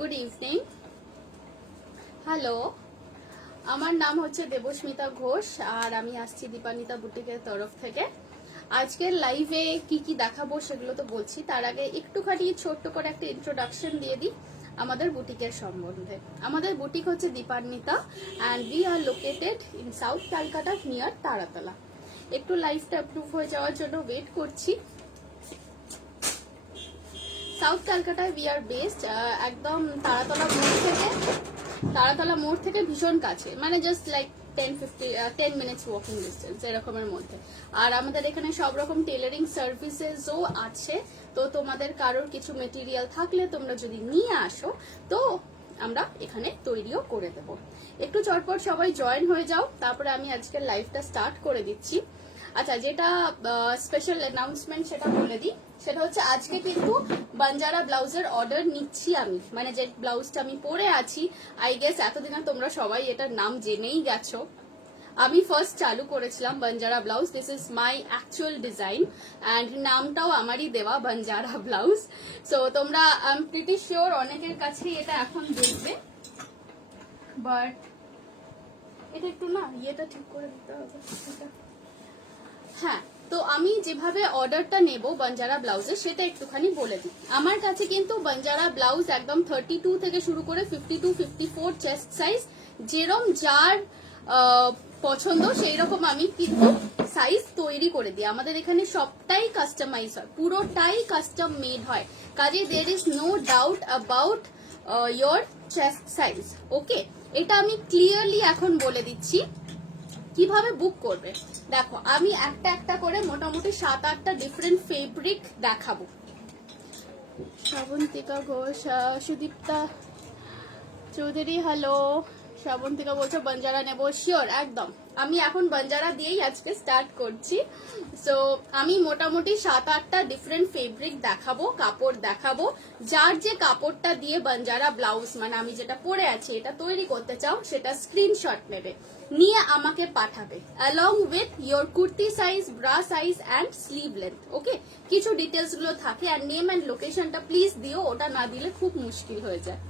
Good evening. Hello, আমার নাম হচ্ছে দেবস্মিতা ঘোষ আর আমি আসছি দীপান্বিতা বুটিকের তরফ থেকে। আজকের লাইভে কি কি দেখাবো সেগুলো তো বলছি, তার আগে একটুখানি ছোট্ট করে একটা ইন্ট্রোডাকশন দিয়ে দিই আমাদের বুটিকের সম্বন্ধে। আমাদের বুটিক হচ্ছে Dipanwita and we are located in south Calcutta near Taratala. একটু লাইভটা অ্যাপ্রুভ হয়ে যাওয়ার জন্য ওয়েট করছি। সাউথ ক্যালকাটায় উই আর বেসড, একদম তারাতলা মোড় থেকে ভীষণ কাছে, মানে just like 10 minutes walking distance এরকমের মধ্যে। আর আমাদের এখানে সব রকম টেলারিং সার্ভিসেসও আছে, তো তোমাদের কারোর কিছু মেটেরিয়াল থাকলে তোমরা যদি নিয়ে আসো তো আমরা এখানে তৈরিও করে দেব। একটু চটপট সবাই জয়েন হয়ে যাও, তারপরে আমি আজকের লাইভটা স্টার্ট করে দিচ্ছি। আচ্ছা, যেটা স্পেশাল অ্যানাউন্সমেন্ট সেটা বলে দিই, সেটা হচ্ছে আজকে কিন্তু বাঞ্জারা ব্লাউজের অর্ডার নিচ্ছি আমি, মানে যে ব্লাউজটা আমি পরে আছি। আই গেস এতদিনে তোমরা সবাই এটার নাম জেনেই গেছো। আমি ফার্স্ট চালু করেছিলাম Banjara blouse, this is my actual design and নামটাও আমারই দেওয়া বাঞ্জারা ব্লাউজ। সো তোমরা আই এম প্রিটি শিওর অনেকের কাছেই এটা এখন দেখবে, বাট এটা একটু না ইয়েটা ঠিক করে দিতে হবে। হ্যাঁ, তো আমি যেভাবে অর্ডারটা নেব বাঞ্জারা ব্লাউজের সেটা একটুখানি বলে দিই। আমার কাছে কিন্তু বাঞ্জারা ব্লাউজ একদম 32 থেকে শুরু করে 52, 54 চেস্ট সাইজ, যেরকম যার পছন্দ সেই রকম আমি কিন্তু সাইজ তৈরি করে দিই। আমাদের এখানে সবটাই কাস্টমাইজ হয়, পুরোটাই কাস্টম মেড হয়, কাজে there is no doubt about your chest size. Okay, এটা আমি ক্লিয়ারলি এখন বলে দিচ্ছি কিভাবে বুক করবে। দেখো, আমি একটা একটা করে মোটামুটি 7-8টা ডিফারেন্ট ফেব্রিক দেখাবো। শ্রাবন্তিকা ঘোষ, সুদীপ্তা চৌধুরী, হ্যালো। শ্রাবন্তিকা বলছো বাঞ্জারা নেবো, শিওর, একদম। আমি এখন বাঞ্জারা দিয়েই আজকে স্টার্ট করছি। সো আমি মোটামুটি 7-8টা ডিফারেন্ট ফেব্রিক দেখাবো, কাপড় দেখাবো। যার যে কাপড়টা দিয়ে বাঞ্জারা ব্লাউজ, মানে আমি যেটা পরে আছি এটা তৈরি করতে চাও, সেটা স্ক্রিনশট নেবে, নিয়ে আমাকে পাঠাবে along with your kurti size, bra size and sleeve length. Okay, কিছু ডিটেলস গুলো থাকে, আর নেম অ্যান্ড লোকেশনটা প্লিজ দিও, ওটা না দিলে খুব মুশকিল হয়ে যায়।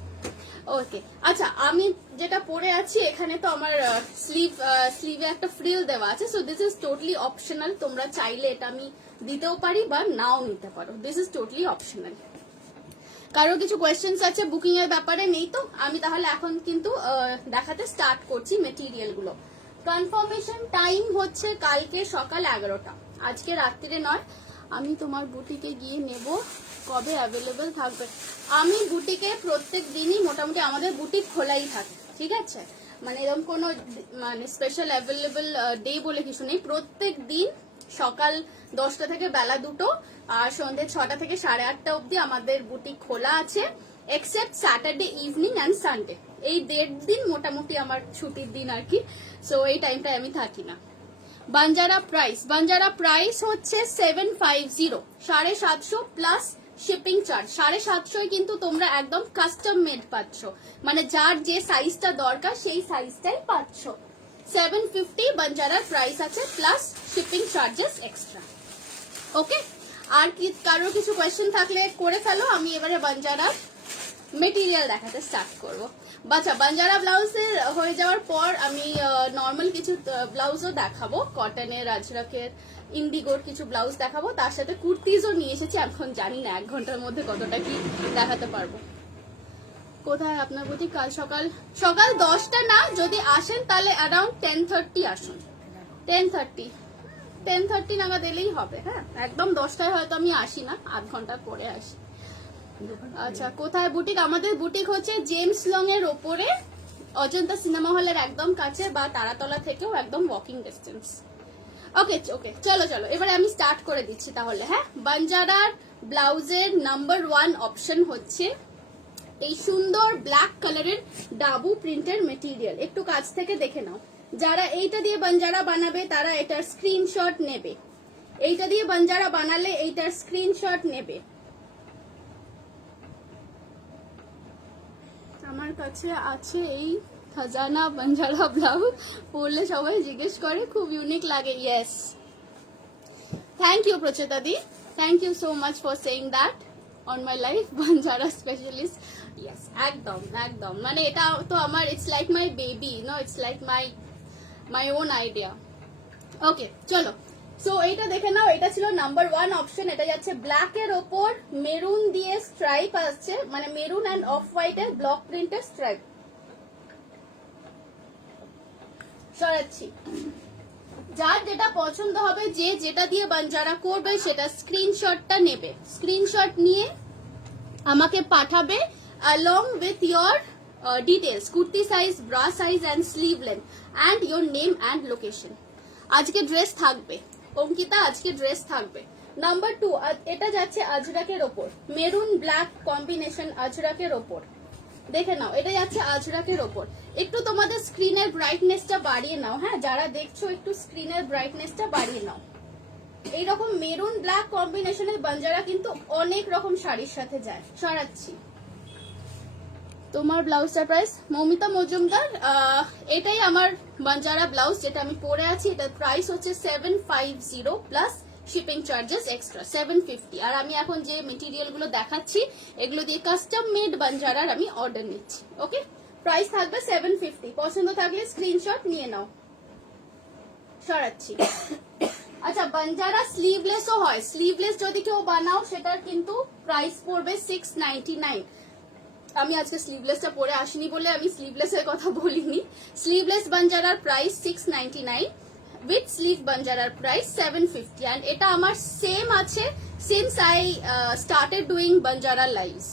ওকে, আচ্ছা, আমি যেটা পরে আছি এখানে তো আমার স্লিভে একটা ফ্রিল দেওয়া আছে। So this is totally optional, তোমরা চাইলে এটা আমি দিতেও পারি বা নাও নিতে পারো, দিস ইজ টোটালি অপশনাল। কারো কিছু কোয়েশ্চেন্স আছে বুকিং এর ব্যাপারে? নেই তো আমি তাহলে এখন কিন্তু দেখাতে স্টার্ট করছি মেটেরিয়াল গুলো। কনফার্মেশন টাইম হচ্ছে কালকে সকাল 11টা, আজকে রাত্রিরে নয়। আমি তোমার বুটিকে গিয়ে নেব, কবে অ্যাভেলেবেল থাকবে? আমি বুটিকে প্রত্যেক দিনই মোটামুটি, আমাদের বুটিক খোলাই থাকে, ঠিক আছে, মানে এরকম কোনো মানে স্পেশাল অ্যাভেলেবেল ডে বলে কিছু নেই। প্রত্যেক দিন সকাল 10টা থেকে বেলা 2টো আর সন্ধ্যে 6টা থেকে 8:30 অবধি আমাদের বুটিক খোলা আছে, except Saturday evening and Sunday. এই 1.5 দিন মোটামুটি আমার ছুটির দিন আর কি, সো এই টাইমটায় আমি থাকি না। বাঞ্জারা প্রাইস হচ্ছে 750, 750 প্লাস শিপিং চার্জ। 750 কিন্তু তোমরা একদম কাস্টম মেড পাচ্ছ, মানে যার যে সাইজটা দরকার সেই সাইজটাই পাচ্ছ। 750 বাঞ্জারার প্রাইস আছে, প্লাস শিপিং চার্জেস এক্সট্রা। ওকে, আর কি কারোর কিছু কোয়েশ্চেন থাকলে করে ফেলো, আমি এবারে বাঞ্জারার মেটেরিয়াল দেখাতে স্টার্ট করবো। বাচ্চা বাঞ্জারা ব্লাউজের হয়ে যাওয়ার পর আমি নর্মাল কিছু ব্লাউজও দেখাবো, কটনের, আজরাকের, ইন্ডিগোর কিছু ব্লাউজ দেখাবো, তার সাথে কুর্তিজও নিয়ে এসেছি। এখন জানি না 1 ঘন্টার মধ্যে কতটা কি দেখাতে পারবো। কোথায় আপনার বুটিক? কাল সকাল 10টা না, যদি আসেন তাহলে অ্যারাউন্ড 10:30 আসুন। 10:30 নাগাদ এলেই হবে। হ্যাঁ, একদম 10টায় হয়তো আমি আসি না, আধ ঘন্টা পরে আসি। আচ্ছা, কোথায় বুটিক? আমাদের বুটিক হচ্ছে জেমস লং এর ওপরে, অজন্তা সিনেমা হলের একদম কাছে, বা তারাতলা থেকেও একদম ওয়াকিং ডিস্টেন্স। ওকে ওকে, চলো এবারে আমি স্টার্ট করে দিচ্ছি তাহলে। হ্যাঁ, বাঞ্জারার ব্লাউজের নাম্বার 1 অপশন হচ্ছে এই সুন্দর ব্ল্যাক কালারের ডাবু প্রিন্টের মেটেরিয়াল। একটু কাছ থেকে দেখে নাও। যারা এইটা দিয়ে বাঞ্জারা বানাবে তারা এটার স্ক্রিনশট নেবে, এইটা দিয়ে বাঞ্জারা বানালে এইটার স্ক্রিনশট নেবে। আমার কাছে আছে এই খাজানা বাঞ্জারা ব্লাউজ, পরলে সবাই জিজ্ঞেস করে, খুব ইউনিক লাগে। ইয়েস, থ্যাংক ইউ প্রচেতা দি, thank you so much for saying that. On my life Banjara specialist. Yes, একদম একদম, মানে এটা তো আমার it's like my baby, no it's like my own idea. Okay চলো, সো এইটা দেখে নাও, এটা ছিল নাম্বার 1 অপশন। এটা যাচ্ছে ব্ল্যাক এর ওপর মেরুন দিয়ে স্ট্রাইপ আসছে, মানে মেরুন অ্যান্ড অফ হোয়াইট এর ব্লক প্রিন্টের স্ট্রাইপ। সরাচ্ছি, যার যেটা পছন্দ হবে, যে যেটা দিয়ে বাঞ্জারা করবে সেটা স্ক্রিনশটটা নেবে, স্ক্রিনশট নিয়ে আমাকে পাঠাবে along with your details, kurti size, bra size and sleeve length and your name and location. আজকে ড্রেস থাকবে অঙ্কিতা, আজকে ড্রেস থাকবে। নাম্বার 2, এটা যাচ্ছে আজরাকের ওপর, মেরুন ব্ল্যাক কম্বিনেশন আজরাকের ওপর। দেখে নাও, এটা যাচ্ছে আজরাকের ওপর। একটু তোমাদের স্ক্রিনের ব্রাইটনেসটা বাড়িয়ে নাও, হ্যাঁ যারা দেখছো একটু স্ক্রিনের ব্রাইটনেসটা বাড়িয়ে নাও। এইরকম মেরুন ব্ল্যাক কম্বিনেশনের বাঞ্জারা কিন্তু অনেক রকম শাড়ির সাথে যায়। সরাচ্ছি, তোমার ব্লাউজটার প্রাইস মৌমিতা মজুমদার, এটাই আমার বাঞ্জারা ব্লাউজ যেটা আমি পরে আছি। এটার প্রাইস হচ্ছে 750 প্লাস শিপিং চার্জেস এক্সট্রা 750। আর আমি এখন যে মেটেরিয়াল গুলো দেখাচ্ছি এগুলো দিয়ে কাস্টম মেড বাঞ্জারার আমি অর্ডার নিচ্ছি। ওকে, প্রাইস থাকবে 750। পছন্দ থাকলে স্ক্রিনশট নিয়ে নাও। সরাচ্ছি, আচ্ছা বাঞ্জারা স্লিভলেসও হয়, স্লিভলেস যদি কেউ বানাও সেটার কিন্তু প্রাইস পড়বে 699। আমি আজকে স্লিভলেসটা পরে আসিনি বলে আমি স্লিভলেসের কথা বলিনি। স্লিভলেস বাঞ্জারার প্রাইস 699, উইথ স্লিভ বাঞ্জারার প্রাইস 750। অ্যান্ড এটা আমার সেম আছে since I started doing Banjara lives.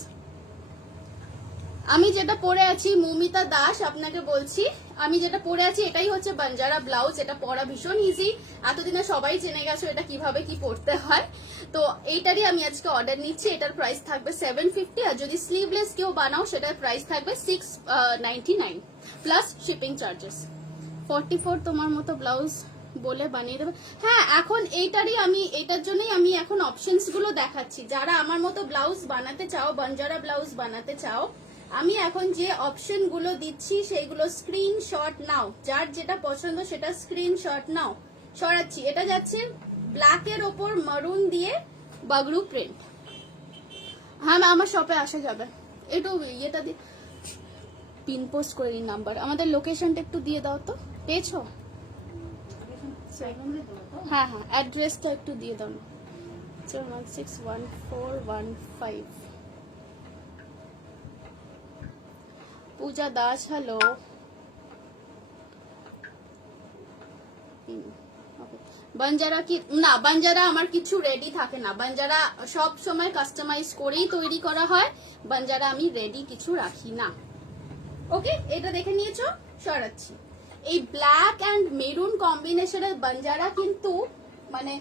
আমি যেটা পরে আছি, মৌমিতা দাস আপনাকে বলছি, আমি যেটা পরে আছি এটাই হচ্ছে বাঞ্জারা ব্লাউজ। এটা পরা ভীষণ ইজি, এতদিনে সবাই জেনে গেছো এটা কিভাবে কি পরতে হয়। তো এইটারই আমি আজকে অর্ডার নিচ্ছি। এটার প্রাইস থাকবে 750, আর যদি স্লিভলেস কেউ বানাও সেটার প্রাইস থাকবে 699 প্লাস শিপিং চার্জেস। 44 তোমার মতো ব্লাউজ বলে বানিয়ে দেবে। হ্যাঁ, এখন এইটার জন্যই আমি এখন অপশনস গুলো দেখাচ্ছি। যারা আমার মতো ব্লাউজ বানাতে চাও, বাঞ্জারা ব্লাউজ বানাতে চাও, আমি এখন যে অপশন গুলো দিচ্ছি সেইগুলো স্ক্রিনশট নাও, যার যেটা পছন্দ সেটা স্ক্রিনশট নাও। সরাচ্ছি, এটা যাচ্ছে ব্ল্যাক এর ওপর মারুন দিয়ে বাগরু প্রিন্ট। হ্যাঁ, আমার শপে আসা যাবে। একটু ইয়েটা দিয়ে পিন পোস্ট করে নিন নাম্বার, আমাদের লোকেশনটা একটু দিয়ে দাও তো, পেয়েছো? হ্যাঁ হ্যাঁ, অ্যাড্রেসটা একটু দিয়ে দাও না। 1614115। পূজা দাস, হ্যালো। বাঞ্জারা কি না, বাঞ্জারা আমার কিছু রেডি থাকে না, বাঞ্জারা সব সময় কাস্টমাইজ করেই তৈরি করা হয়, বাঞ্জারা আমি রেডি কিছু রাখি না। ওকে, এটা দেখে নিয়েছো। সরাচ্ছি, এই ব্ল্যাক অ্যান্ড মেরুন কম্বিনেশনের বাঞ্জারা কিন্তু মানে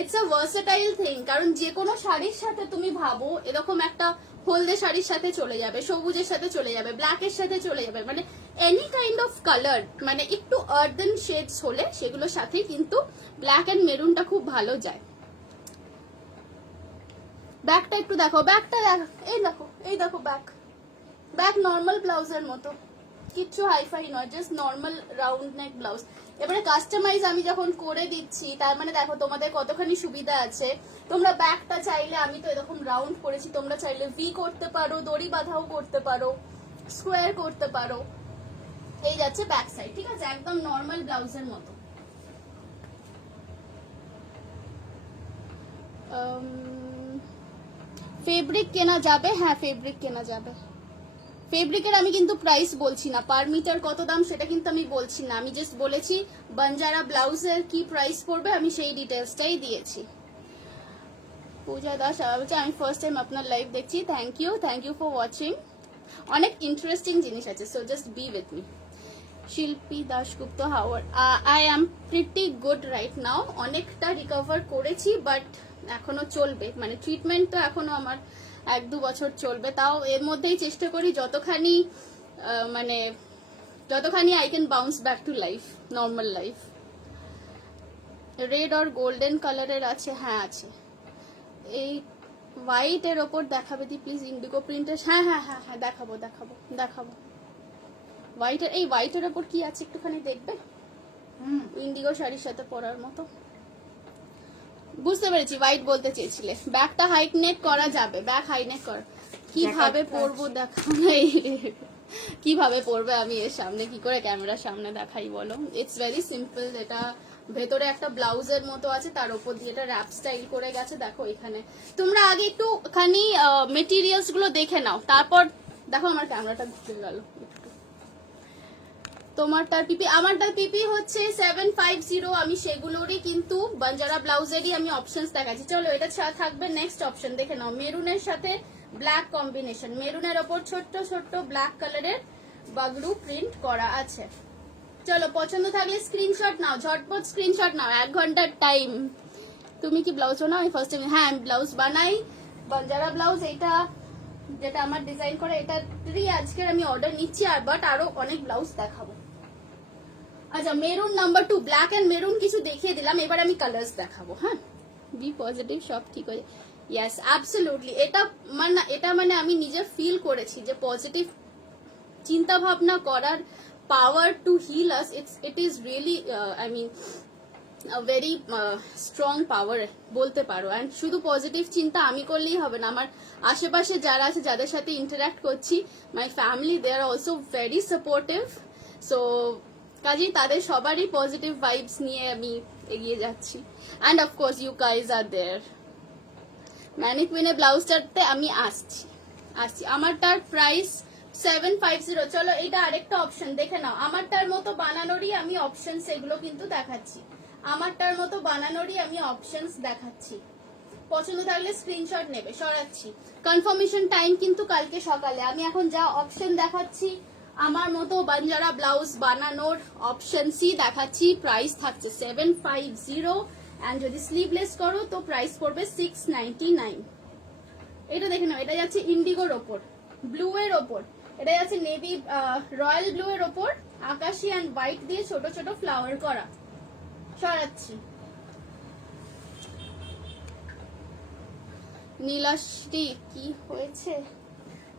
ইটস আ ভার্সেটাইল থিং। কারণ যে কোনো শাড়ির সাথে তুমি ভাবো এরকম একটা হলদে শাড়ির সাথে চলে যাবে, সবুজের সাথে চলে যাবে, ব্ল্যাকের সাথে চলে যাবে, মানে এনি কাইন্ড অফ কালার, মানে একটু আর্দেন শেডস হলে সেগুলোর সাথে কিন্তু ব্ল্যাক অ্যান্ড মেরুনটা খুব ভালো যায়। ব্যাকটা একটু দেখো, ব্যাকটা দেখো, এই দেখো ব্যাক নর্মাল ব্লাউজের মতো, কিচ্ছু হাইফাই নয়, just normal round neck blouse. এবারে কাস্টমাইজ আমি যখন করে দিচ্ছি তার মানে দেখো তোমাদের কতখানি সুবিধা আছে। তোমরা ব্যাকটা চাইলে, আমি তো এরকম রাউন্ড করেছি, তোমরা চাইলে ভি করতে পারো, দড়ি বাঁধাও করতে পারো, স্কোয়ার করতে পারো। এই যাচ্ছে ব্যাক সাইড, ঠিক আছে, একদম নর্মাল ব্লাউজের মতো। ফেব্রিক কেনা যাবে, হ্যাঁ ফেব্রিক কেনা যাবে। ফেব্রিকের আমি কিন্তু প্রাইস বলছি না, পার মিটার কত দাম সেটা কিন্তু আমি বলছি না, আমি জাস্ট বলেছি বাঞ্জারা ব্লাউজের কি প্রাইস পড়বে, আমি সেই ডিটেলসটাই দিয়েছি। পূজা দাস বলছে আমি ফার্স্ট টাইম আপনার লাইভ দেখছি, থ্যাংক ইউ ফর ওয়াচিং। অনেক ইন্টারেস্টিং জিনিস আছে, so just be with me. শিল্পী দাশগুপ্ত, হাওয়ার I am pretty good right now. অনেকটা রিকভার করেছি, বাট এখনো চলবে, মানে ট্রিটমেন্ট তো এখনো আমার 1-2 বছর চলবে। তাও এর মধ্যেই চেষ্টা করি যতখানি I can bounce back to life, normal life. Red আর গোল্ডেন কালারের আছে, হ্যাঁ আছে। এই হোয়াইট এর ওপর দেখাবে দি প্লিজ, ইন্ডিগো প্রিন্টের। হ্যাঁ হ্যাঁ হ্যাঁ হ্যাঁ, দেখাবো। হোয়াইটের, এই হোয়াইটের ওপর কি আছে একটুখানি দেখবে, ইন্ডিগো শাড়ির সাথে পরার মতো। বুঝতে পেরেছি, হোয়াইট বলতে চেয়েছিলে। ব্যাকটা হাইট নেক করা যাবে, ব্যাক হাই নেক কর। কিভাবে পরবো দেখাও নাই, কিভাবে পরবে আমি এর সামনে, কি করে ক্যামেরার সামনে দেখাই বলো? It's very simple. এটা ভেতরে একটা ব্লাউজের মতো আছে, তার উপর দিয়ে এটা র্যাপ স্টাইল করে গেছে। দেখো এখানে তোমরা আগে একটুখানি মেটেরিয়ালস গুলো দেখে নাও, তারপর দেখো। আমার ক্যামেরাটা ঘুরে গেল। তোমারটার পিপি, আমারটার পিপি হচ্ছে 750। আমি সেগুলোরই কিন্তু বাঞ্জারা ব্লাউজেরই আমি অপশনস দেখাচ্ছি। চলো এটা থাকবে নেক্সট অপশন, দেখে নাও। মেরুনের সাথে ব্ল্যাক কম্বিনেশন, মেরুনের ওপর ছোট্ট ছোট্ট ব্ল্যাক কালারের বাগরু প্রিন্ট করা আছে। চলো পছন্দ থাকলে স্ক্রিনশট নাও, ঝটপট স্ক্রিনশট নাও, 1 ঘন্টার টাইম। তুমি কি ব্লাউজ বানাও? আমি ফার্স্ট টাইম, হ্যাঁ আমি ব্লাউজ বানাই, বাঞ্জারা ব্লাউজ। এটা যেটা আমার ডিজাইন করা, এটারই আজকের আমি অর্ডার নিচ্ছি, আর বাট আরো অনেক ব্লাউজ দেখাবো। আচ্ছা, maroon number 2, black and maroon কিছু দেখিয়ে দিলাম, এবার আমি কালার্স দেখাবো। হ্যাঁ, বি পজিটিভ, সব ঠিক হয়ে। Yes, absolutely. এটা মানে আমি নিজে ফিল করেছি যে পজিটিভ চিন্তা ভাবনা করার power to heal us, it is really I mean very strong power বলতে পারো। অ্যান্ড শুধু পজিটিভ চিন্তা আমি করলেই হবে না, আমার আশেপাশে যারা আছে, যাদের সাথে ইন্টারাক্ট করছি, my family, they are also very supportive. So কাজেই তাদের সবারই পজিটিভ ভাইবস নিয়ে আমি এগিয়ে যাচ্ছি। And of course you guys are there. ম্যানিকুইনের ব্লাউজটাতে আমি আসছি। আমারটার প্রাইস 750। চলো এটা আরেকটা অপশন দেখে নাও। আমারটার মতো বানানোরই আমি অপশন সেগুলো কিন্তু দেখাচ্ছি, আমারটার মতো বানানোরই আমি অপশনস দেখাচ্ছি। পছন্দ থাকলে স্ক্রিনশট নেবে, সরাচ্ছি। কনফার্মেশন টাইম কিন্তু কালকে সকালে। আমি এখন যা অপশন দেখাচ্ছি, আমার মতো বাঞ্জারা ব্লাউজ বানানোর অপশনসই দেখাচ্ছি। প্রাইস থাকছে 750, এন্ড যদি স্লিভলেস করো তো প্রাইস পড়বে 699। এটা দেখে নাও, এটা যাচ্ছে ইন্ডিগোর ওপর, ব্লু এর ওপর, এটা যাচ্ছে নেভি রয়্যাল ব্লু এর ওপর আকাশি অ্যান্ড হোয়াইট দিয়ে ছোট ছোট ফ্লাওয়ার করা। সরাচ্ছি। নীলাশ্রী কি হয়েছে?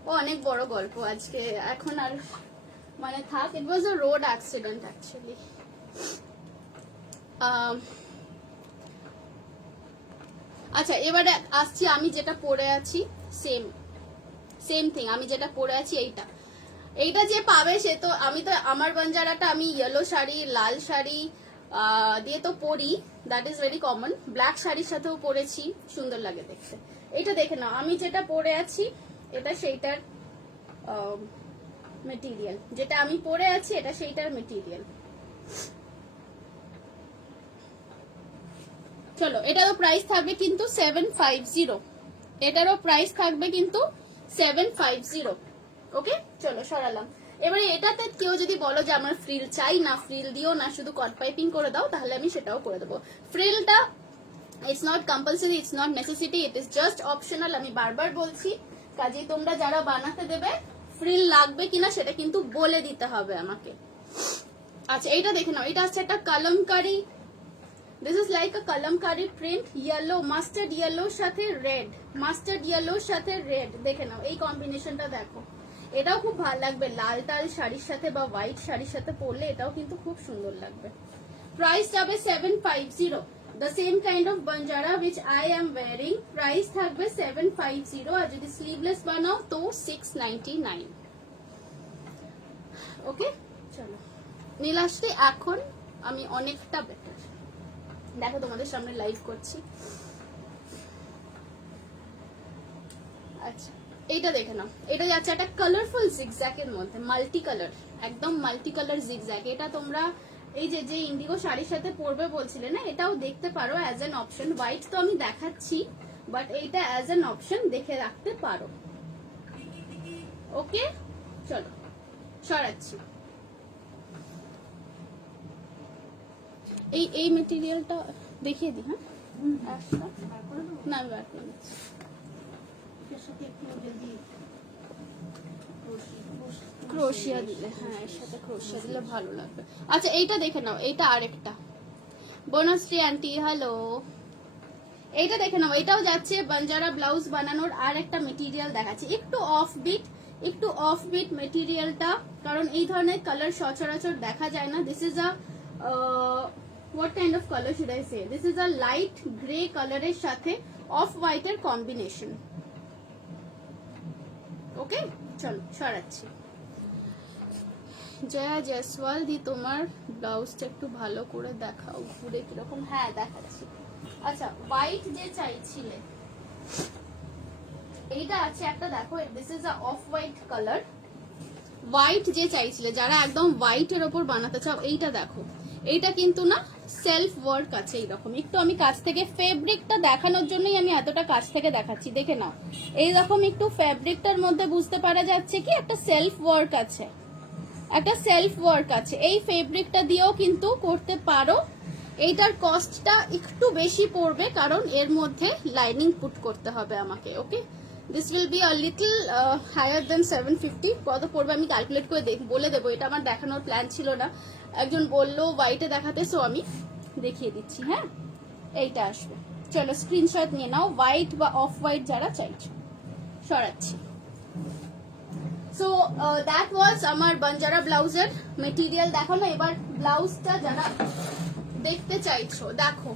ও অনেক বড় গল্প আজকে, এখন আর মানে থাক। ইট ওয়াজ আ রোড অ্যাক্সিডেন্ট অ্যাকচুয়ালি। আচ্ছা, এবারে আসছি আমি যেটা পরে আছি, সেম থিং। আমি যেটা পরে আছি এইটা যে পাবে সে তো, আমি তো আমার বাঞ্জারাটা আমি ইয়েলো শাড়ি, লাল শাড়ি দিয়ে তো পরি, that is very common. Black শাড়ির সাথেও পরেছি, সুন্দর লাগে দেখতে। এটা দেখে নাও, আমি যেটা পরে আছি এটা সেইটার মেটেরিয়াল, যেটা আমি পরে আছি এটা সেইটার মেটেরিয়াল। চলো এটারও প্রাইস থাকবে কিন্তু 750, এটারও প্রাইস থাকবে কিন্তু 750। ওকে, চলো সরালাম। এবারে এটাতে কেউ যদি বলো যে আমার ফ্রিল চাই না, ফ্রিল দিও না, শুধু কট পাইপিং করে দাও, তাহলে আমি সেটাও করে দেবো। ফ্রিলটা it's not compulsory, it's not necessity, it is just optional. আমি বারবার বলছি, কাজেই তোমরা যারা বানাতে দেবে ফ্রিল লাগবে কিনা সেটা কিন্তু বলে দিতে হবে আমাকে। আচ্ছা, এইটা দেখে নাও, এটা হচ্ছে একটা Kalamkari, this is like a Kalamkari print, yellow, mustard ইয়েলোর সাথে রেড, মাস্টার্ড ইয়েলোর সাথে রেড। দেখে নাও এই কম্বিনেশনটা, দেখো এটাও খুব ভালো লাগবে লাল টাল শাড়ির সাথে বা হোয়াইট শাড়ির সাথে পরলে, এটাও কিন্তু খুব সুন্দর লাগবে। প্রাইস যাবে 750, the same kind of banjara which I am wearing, price থাকবে 750, আর যদি স্লিভলেস বানাও তো 699। ওকে, চলো নীলাশ্রী, এখন আমি অনেকটা বেটার, দেখো তোমাদের সামনে লাইভ করছি। আচ্ছা, এইটা দেখে নাও, এটা যাচ্ছে একটা কালারফুল জিগজ্যাগ এর মধ্যে, মাল্টি কালার, একদম মাল্টি কালার জিগজ্যাগ। এটা তোমরা এই যে ইন্ডিগো শাড়ির সাথে পরবে বলছিলে না, এটাও দেখতে পারো অ্যাজ এন অপশন। হোয়াইট তো আমি দেখাচ্ছি, বাট এইটা অ্যাজ এন অপশন দেখে রাখতে পারো। ওকে, চলো সরাচ্ছি। এই মেটেরিয়ালটা দেখিয়ে দিই। হ্যাঁ, না আমি বার করে দিচ্ছি। ক্রোশিয়া দিলে, হ্যাঁ এর সাথে ক্রোশিয়া দিলে ভালো লাগবে। আচ্ছা, এইটা দেখে নাও, এইটা আরেকটা বনশ্রী আন্টি, হ্যালো। এইটা দেখে নাও, এটাও যাচ্ছে বাঞ্জারা ব্লাউজ বানানোর আর একটা মেটেরিয়াল দেখাচ্ছি, একটু অফ বিট মেটেরিয়ালটা, কারণ এই ধরনের কালার সচরাচর দেখা যায় না। This is a what kind of color should I say? This is a light gray color এর সাথে অফ হোয়াইট এর কম্বিনেশন। ওকে, চলো সরাচ্ছি। জয়া জয়সওয়াল দি, তোমার ব্লাউজটা একটু ভালো করে দেখাও, ঘুরে কিরকম। হ্যাঁ দেখাচ্ছি। আচ্ছা, হোয়াইট যে চাইছিলে, এইটা আছে একটা, দেখো this is a off white colour. White যে চাইছিলে, যারা একদম হোয়াইট এর ওপর বানাতে চাও, এইটা দেখো, এইটা কিন্তু না সেলফ ওয়ার্ক আছে এইরকম। একটু আমি কাছ থেকে ফেব্রিকটা দেখানোর জন্যই আমি এতটা কাছ থেকে দেখাচ্ছি, দেখে নাও। এইরকম একটু ফেব্রিকটার মধ্যে বুঝতে পারা যাচ্ছে কি একটা সেলফ ওয়ার্ক আছে, একটা সেলফ ওয়ার্ক আছে। এই ফেব্রিকটা দিয়েও কিন্তু করতে পারো। এইটার কস্টটা একটু বেশি পড়বে, কারণ এর মধ্যে লাইনিং পুট করতে হবে আমাকে। Okay, this will be a little higher than 750। কত পড়বে আমি ক্যালকুলেট করে বলে দেবো, এটা আমার দেখানোর প্ল্যান ছিল না। একজন বললো হোয়াইটে দেখাতে, সো আমি দেখিয়ে দিচ্ছি। হ্যাঁ, এইটা আসবে। চলো স্ক্রিনশট নিয়ে নাও, হোয়াইট বা অফ হোয়াইট যারা চাইছো। সরাচ্ছি। সো দ্যাট ওয়াজ আমার বাঞ্জারা ব্লাউজের মেটেরিয়াল দেখানো। এবার ব্লাউজটা যারা দেখতে চাইছো দেখো,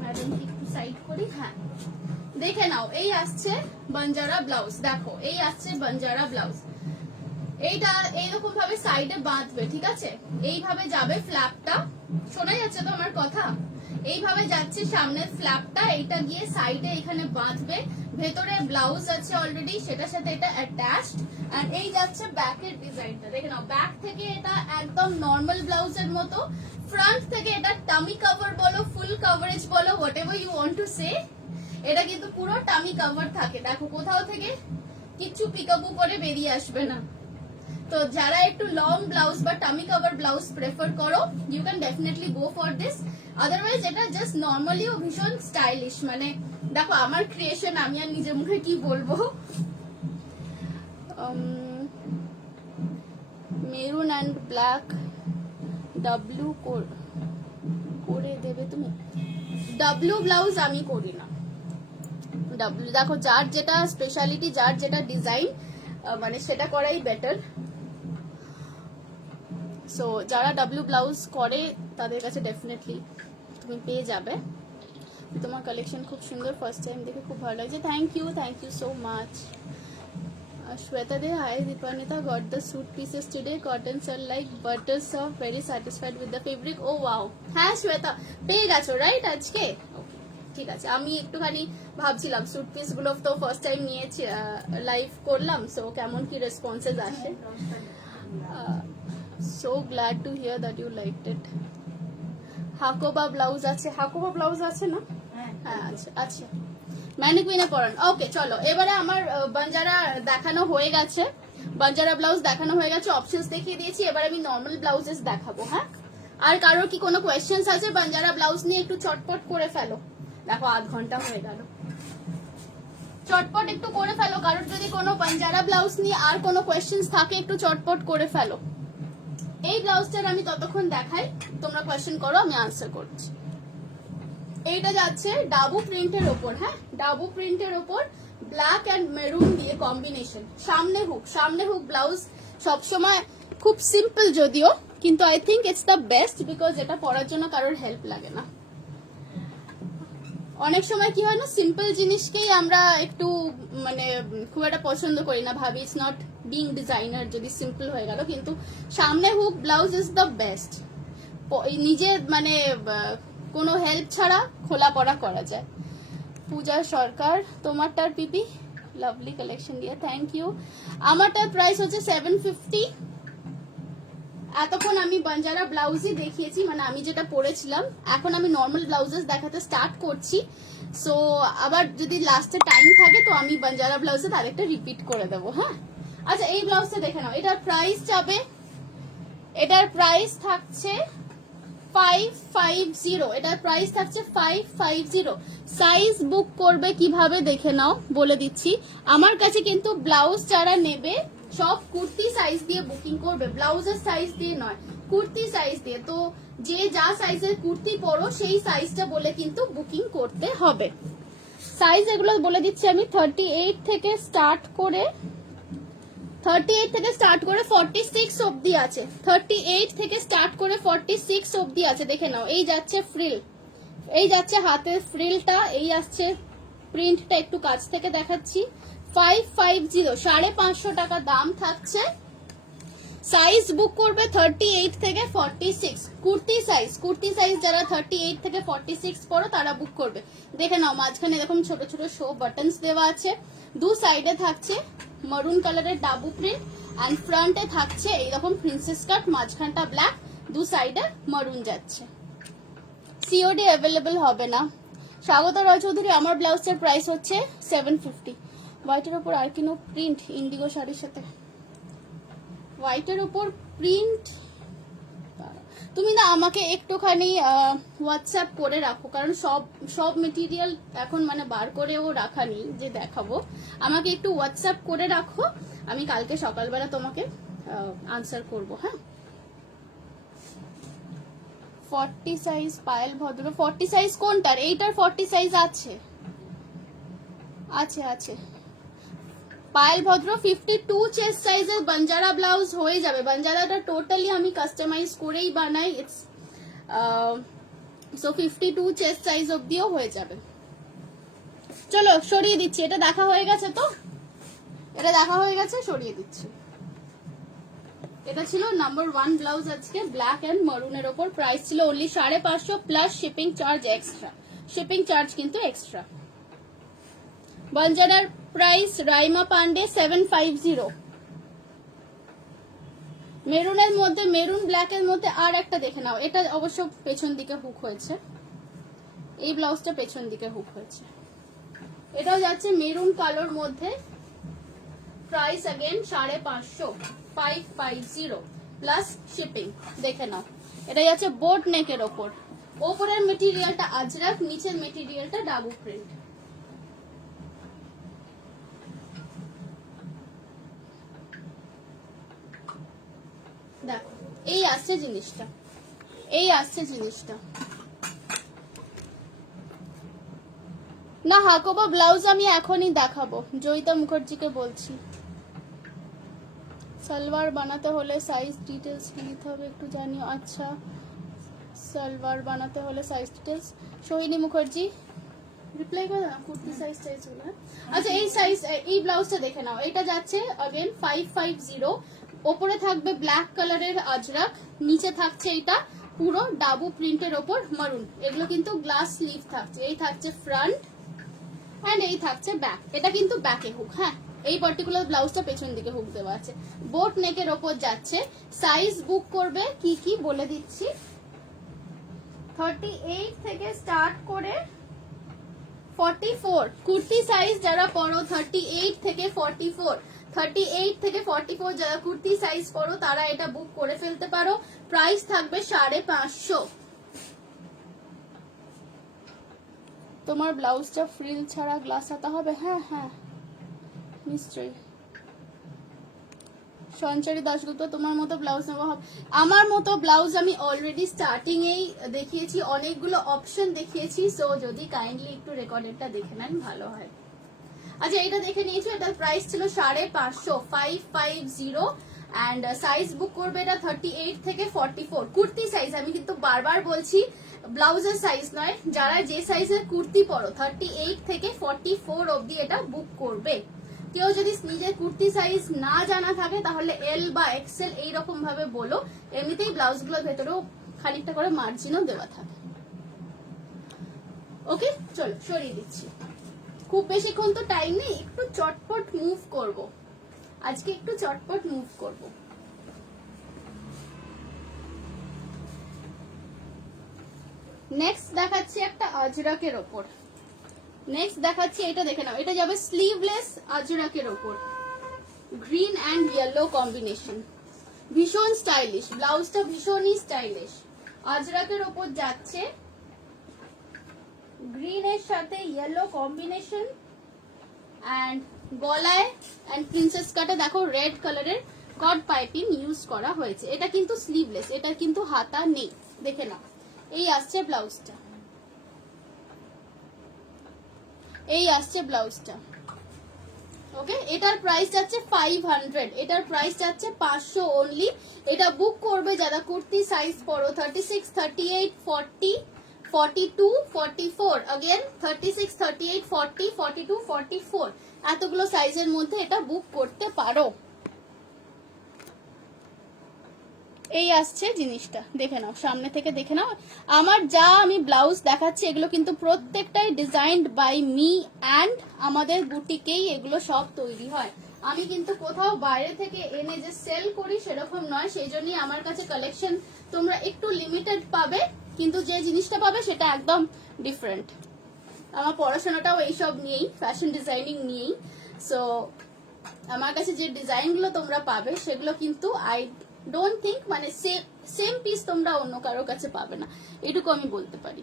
ম্যাডাম একটু সাইড করি। হ্যাঁ, দেখে নাও, এই আসছে বাঞ্জারা ব্লাউজ। দেখো, এই আসছে বাঞ্জারা ব্লাউজ। এইটা এইরকম ভাবে সাইডে বাঁধবে, ঠিক আছে? এইভাবে যাবে ফ্ল্যাপটা, শোনা যাচ্ছে তো আমার কথা? এইভাবে যাচ্ছে সামনের ফ্ল্যাপটা, এইটা গিয়ে সাইডে এখানে বাঁধবে। ভেতরে ব্লাউজ আছে অলরেডি, সেটার সাথে এটা অ্যাটাচড। আর এই যাচ্ছে ব্যাকের ডিজাইনটা, দেখে নাও। ব্যাক থেকে এটা একদম নর্মাল ব্লাউজের মতো, ফ্রন্ট থেকে এটা টামি কভার বলো, ফুল কভারেজ বলো, whatever you want to say, এটা কিন্তু পুরো টামি কভার থাকে। দেখো, কোথাও থেকে কিছু পিকআপও করে বেরিয়ে আসবে না। তো যারা একটু লং ব্লাউজ বা টামি কভার ব্লাউজ প্রেফার করো, you can definitely go for this. Otherwise এটা জাস্ট নর্মালিও ভীষণ স্টাইলিশ। মানে দেখো, আমার ক্রিয়েশন, আমি আর নিজের মুখে কি বলবো। মেরুন অ্যান্ড ব্ল্যাক ডাব্লু করে দেবে তুমি। ডাব্লু ব্লাউজ আমি করি না। ডাব্লু দেখো, যার যেটা স্পেশালিটি, যার যেটা ডিজাইন, মানে সেটা করাই বেটার। সো যারা ডাব্লু ব্লাউজ করে তাদের কাছে ডেফিনেটলি তুমি পেয়ে যাবে। তোমার কালেকশন খুব সুন্দর, ফার্স্ট টাইম দেখে খুব ভালো লাগছে। Thank you so much. Shweta de, hi Deepanita, got the suit pieces today. Cottons are like butter soft, very satisfied with the fabric. Oh wow, হ্যাঁ শ্বেতা, পেয়ে গেছো রাইট আজকে? ঠিক আছে, আমি একটুখানি ভাবছিলাম স্যুট পিস গুলো তো ফার্স্ট টাইম নিয়েছি, লাইভ করলাম, সো কেমন কি রেসপন্সেস আসে। So glad to hear that you liked it. Hakoba blouse আছে, হাকোবা ব্লাউজ আছে না? হ্যাঁ আচ্ছা আচ্ছা, ম্যানিকুইনে পরান। ওকে, চলো এবারে আমার বাঞ্জারা দেখানো হয়ে গেছে, বাঞ্জারা ব্লাউজ দেখানো হয়ে গেছে, অপশনস দেখিয়ে দিয়েছি। এবার আমি নর্মাল ব্লাউজেস দেখাবো। হ্যাঁ, আর কারোর কি কোনো কোয়েশ্চেন্স আছে বাঞ্জারা ব্লাউজ নিয়ে? একটু চটপট করে ফেলো। দেখো, আধ ঘন্টা হয়ে গেল, চটপট একটু করে ফেলো। কারোর যদি কোনো বাঞ্জারা ব্লাউজ নিয়ে আর কোনো কোয়েশ্চেন্স থাকে, একটু চটপট করে ফেলো। এই ব্লাউজটার আমি ততক্ষণ দেখাই, তোমরা কোয়েশ্চেন করো, আমি আনসার করছি। এইটা যাচ্ছে ডাবু প্রিন্টের ওপর। হ্যাঁ, ডাবু প্রিন্টের ওপর ব্ল্যাক এন্ড মেরুন দিয়ে কম্বিনেশন। সামনে হুক ব্লাউজ সবসময় খুব সিম্পল যদিও, কিন্তু I think it's the best, because এটা পরার জন্য কারোর হেল্প লাগে না। অনেক সময় কি হয় না, সিম্পল জিনিসকেই আমরা একটু মানে খুব একটা পছন্দ করি না, ভাবি ইটস নট বিং ডিজাইনার যদি সিম্পল হয়ে গেল। কিন্তু সামনে hook blouse is the best, নিজে মানে কোনো হেল্প ছাড়া খোলা পড়া করা যায়। পূজা সরকার, তোমারটার পিপি লাভলি কালেকশন দিয়ে, থ্যাংক ইউ। আমারটার প্রাইস হচ্ছে 750। এতক্ষণ আমি বাঞ্জারা ব্লাউজই দেখিয়েছি, মানে আমি যেটা পরেছিলাম। এখন আমি নর্মাল ব্লাউজেস দেখাতে স্টার্ট করছি। সো আবার যদি লাস্টে টাইম থাকে তো আমি বাঞ্জারা ব্লাউজে আরেকটা রিপিট করে দেবো। হ্যাঁ, আচ্ছা এই ব্লাউজটা দেখে নাও। এটার প্রাইস যাবে, এটার প্রাইস থাকছে 550। এটার প্রাইস থাকছে 550। সাইজ বুক করবে কিভাবে দেখে নাও, বলে দিচ্ছি। আমার কাছে কিন্তু ব্লাউজ যারা নেবে সব কুর্তি সাইজ দিয়ে বুকিং করবে, ব্লাউজের সাইজ দিয়ে নয়, কুর্তি সাইজ দিয়ে। তো যে যা সাইজের কুর্তি পরো সেই সাইজটা বলে কিন্তু বুকিং করতে হবে। সাইজ এগুলো বলে দিচ্ছি আমি, 38 থেকে স্টার্ট করে 38 থেকে স্টার্ট করে 46 অবধি আছে, 38 থেকে স্টার্ট করে 46 অবধি আছে, দেখে নাও। এই যাচ্ছে ফ্রিল, এই যাচ্ছে হাতের ফ্রিলটা, এই আসছে প্রিন্টটা, একটু কাছ থেকে দেখাচ্ছি। 550, 550 টাকা দাম থাকছে। সাইজ বুক করবে 38 থেকে 46, কুর্তি সাইজ যারা 38 থেকে 46 পরো তারা বুক করবে। দেখে নাও মাঝখানে এরকম ছোট ছোট শো বাটনস দেওয়া আছে, দু সাইডে থাকছে মারুন কালারের ডাবু প্রিন্ট, অ্যান্ড ফ্রন্টে থাকছে এইরকম প্রিন্সেস কাট, মাঝখানটা ব্ল্যাক, দু সাইডে মারুন যাচ্ছে। সিওডি অ্যাভেলেবেল হবে না। স্বাগত রয় চৌধুরী, আমার ব্লাউজের প্রাইস হচ্ছে 750। হোয়াইটের ওপর আর কিনো প্রিন্ট, ইন্ডিগো শাড়ির সাথে হোয়াইটের ওপর প্রিন্ট। তুমি না আমাকে একটুখানি হোয়াটসঅ্যাপ করে রাখো, কারণ সব মেটেরিয়াল এখন মানে বার করেও রাখা নেই যে দেখাবো। আমাকে একটু হোয়াটসঅ্যাপ করে রাখো, আমি কালকে সকালবেলা তোমাকে আনসার করব। হ্যাঁ, 40 সাইজ পায়েল ভদ্র, 40 সাইজ কোনটার? এইটার 40 সাইজ আছে আছে আছে পায়েল ভদ্র 52 চেস্ট সাইজের বাঞ্জারা ব্লাউজ হয়ে যাবে। বাঞ্জারাটা টোটালি আমি কাস্টমাইজ করেই বানাই, ইটস সো 52 চেস্ট সাইজ অবধিও হয়ে যাবে। চলো সরিয়ে দিচ্ছি, এটা দেখা হয়ে গেছে তো, এটা দেখা হয়ে গেছে, সরিয়ে দিচ্ছি। এটা ছিল নাম্বার 1 ব্লাউজ আজকে, ব্ল্যাক এন্ড মারুনের ওপর। প্রাইস ছিল only 550 plus shipping charge extra, shipping charge কিন্তু এক্সট্রা। বাঞ্জারার প্রাইস রাইমা পান্ডে 750। মেরুনের মধ্যে, মেরুন ব্ল্যাকের মধ্যে আর একটা দেখে নাও, এটা অবশ্য পেছন দিকে হুক হয়েছে, এই ব্লাউজটা পেছন দিকে হুক হয়েছে। এটাও যাচ্ছে মেরুন কালোর মধ্যে, প্রাইস अगेन 550, 550 প্লাস শিপিং। দেখে নাও, এটা যাচ্ছে বোট নেকের ওপর, ওপরের মেটেরিয়ালটা আজরাক, নিচের মেটেরিয়ালটা ডাবু প্রিন্ট। দেখো এই আসছে জিনিসটা, এই আসছে জিনিসটা। না হাকোবা ব্লাউজ আমি এখনই দেখাবো, জয়িতা মুখার্জিকে বলছি। সালোয়ার বানাতে হলে সাইজ ডিটেলস দিতে হবে, একটু জানিও। আচ্ছা, সালোয়ার বানাতে হলে size details, Sohini Mukherjee reply করো না, কুর্তি সাইজ চাইছিল। আচ্ছা এই সাইজ, এই ব্লাউজটা দেখে নাও, এটা যাচ্ছে अगेन 550। ওপরে থাকবে ব্ল্যাক কালারের আজরাক, নিচে থাকছে এটা পুরো ডাবু প্রিন্টের ওপর মারুন। এগুলো কিন্তু গ্লাস স্লিভ থাকছে, এই থাকছে ফ্রন্ট এন্ড এই থাকছে ব্যাক। এটা কিন্তু ব্যাকে হুক। হ্যাঁ, এই পার্টিকুলার ব্লাউজটা পেছন দিকে হুক দেওয়া আছে, বোট নেকের ওপর যাচ্ছে। সাইজ বুক করবে কি কি বলে দিচ্ছি, 38 থেকে স্টার্ট করে 44 কুর্তি সাইজ যারা পরো, 38 থেকে 44, 38 থেকে 44 যারা কুর্তি সাইজ পরো তারা এটা বুক করে ফেলতে পারো। প্রাইস থাকবে 550। তোমার ব্লাউজটা ফ্রিল ছাড়া গ্লাস আতা হবে? হ্যাঁ হ্যাঁ নিশ্চয়ই। সঞ্চারী দাশগুপ্ত, তোমার মতো ব্লাউজ নেওয়া হবে? আমার মতো ব্লাউজ আমি অলরেডি স্টার্টিং এই দেখিয়েছি, অনেকগুলো অপশন দেখিয়েছি, সো যদি কাইন্ডলি একটু রেকর্ডেডটা দেখে নেন ভালো হয়। আচ্ছা এটা দেখে নিয়েছো, এটার প্রাইস ছিল 550, 550 অ্যান্ড সাইজ বুক করবে এটা 38 থেকে 44 কুর্তি সাইজ। আমি কিন্তু বারবার বলছি ব্লাউজের সাইজ নয়, যারা যে সাইজের কুর্তি পরো 38 থেকে 44 অবধি এটা বুক করবে। কেউ যদি নিজের কুর্তি সাইজ না জানা থাকে তাহলে এল বা এক্সেল এইরকম ভাবে বলো, এমনিতেই ব্লাউজগুলোর ভেতরেও খানিকটা করে মার্জিনও দেওয়া থাকে। ওকে চলো সরিয়ে দিচ্ছি, খুব বেশিক্ষণ তো টাইম নেই, একটু চটপট মুভ করব আজকে, একটু চটপট মুভ করব। নেক্সট দেখাচ্ছি একটা আজরাকের ওপর, নেক্সট দেখাচ্ছি এটা দেখে নাও, এটা যাবে স্লিভলেস আজরাকের ওপর, গ্রিন অ্যান্ড ইয়েলো কম্বিনেশন, ভীষণ স্টাইলিশ ব্লাউজটা, ভীষণই স্টাইলিশ। আজরাকের ওপর যাচ্ছে গ্রিন এর সাথে ইয়েলো কম্বিনেশন অ্যান্ড গলায় অ্যান্ড প্রিন্সেস কাটে দেখো রেড কালারের কট পাইপিং ইউজ করা হয়েছে। এটা কিন্তু স্লিভলেস, এটা কিন্তু হাতা নেই, দেখে নাও। এই আসছে ব্লাউজটা, এই আসছে ব্লাউজটা। ওকে, এটার প্রাইস যাচ্ছে 500, এটার প্রাইস যাচ্ছে 500 অনলি। এটা বুক করবে যারা কুর্তি সাইজ পরো 36, 38, 40, 42, 44, अगेन 36, 38, 40, 42, 44 এতগুলো সাইজের মধ্যে এটা বুক করতে পারো। এই আসছে জিনিসটা, দেখে নাও, সামনে থেকে দেখে নাও। আমার যা আমি ব্লাউজ দেখাচ্ছি এগুলো কিন্তু প্রত্যেকটাই ডিজাইনড বাই মি অ্যান্ড আমাদের বুটিকেই এগুলো সব তৈরি হয়। আমি কিন্তু কোথাও বাইরে থেকে এনে যে সেল করি সেরকম নয়, সেই জন্যই আমার কাছে কালেকশন তোমরা একটু লিমিটেড পাবে, কিন্তু যে জিনিসটা পাবে সেটা একদম ডিফারেন্ট। আমার পড়াশোনাটাও এইসব নিয়েই, ফ্যাশন ডিজাইনিং নিয়েই। সো আমার কাছে যে ডিজাইনগুলো তোমরা পাবে সেগুলো কিন্তু আই ডোন্ট থিঙ্ক মানে সেম পিস তোমরা অন্য কারোর কাছে পাবে না, এটুকু আমি বলতে পারি।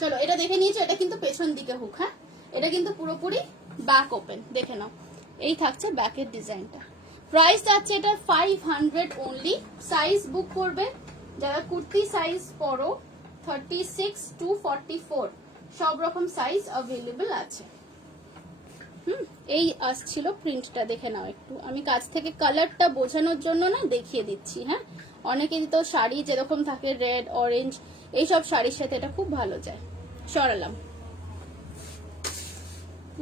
চলো এটা দেখে নিয়েছো, এটা কিন্তু পেছন দিকে হুক। হ্যাঁ, এটা কিন্তু পুরোপুরি ব্যাক ওপেন, দেখে নাও। এই থাকছে ব্যাকের ডিজাইনটা। প্রাইস যাচ্ছে এটা 500 অনলি। সাইজ বুক করবে যারা কুর্তি সাইজ পরো 36 to 44 সব রকম সাইজ অ্যাভেলেবল আছে। এই আসছিল প্রিন্টটা, দেখে নাও একটু। আমি কাছ থেকে কালারটা বোঝানোর জন্য না দেখিয়ে দিচ্ছি। হ্যাঁ, অনেকেরই তো শাড়ি যেরকম থাকে রেড, অরেঞ্জ, এইসব শাড়ির সাথে এটা খুব ভালো যায়। সরালাম,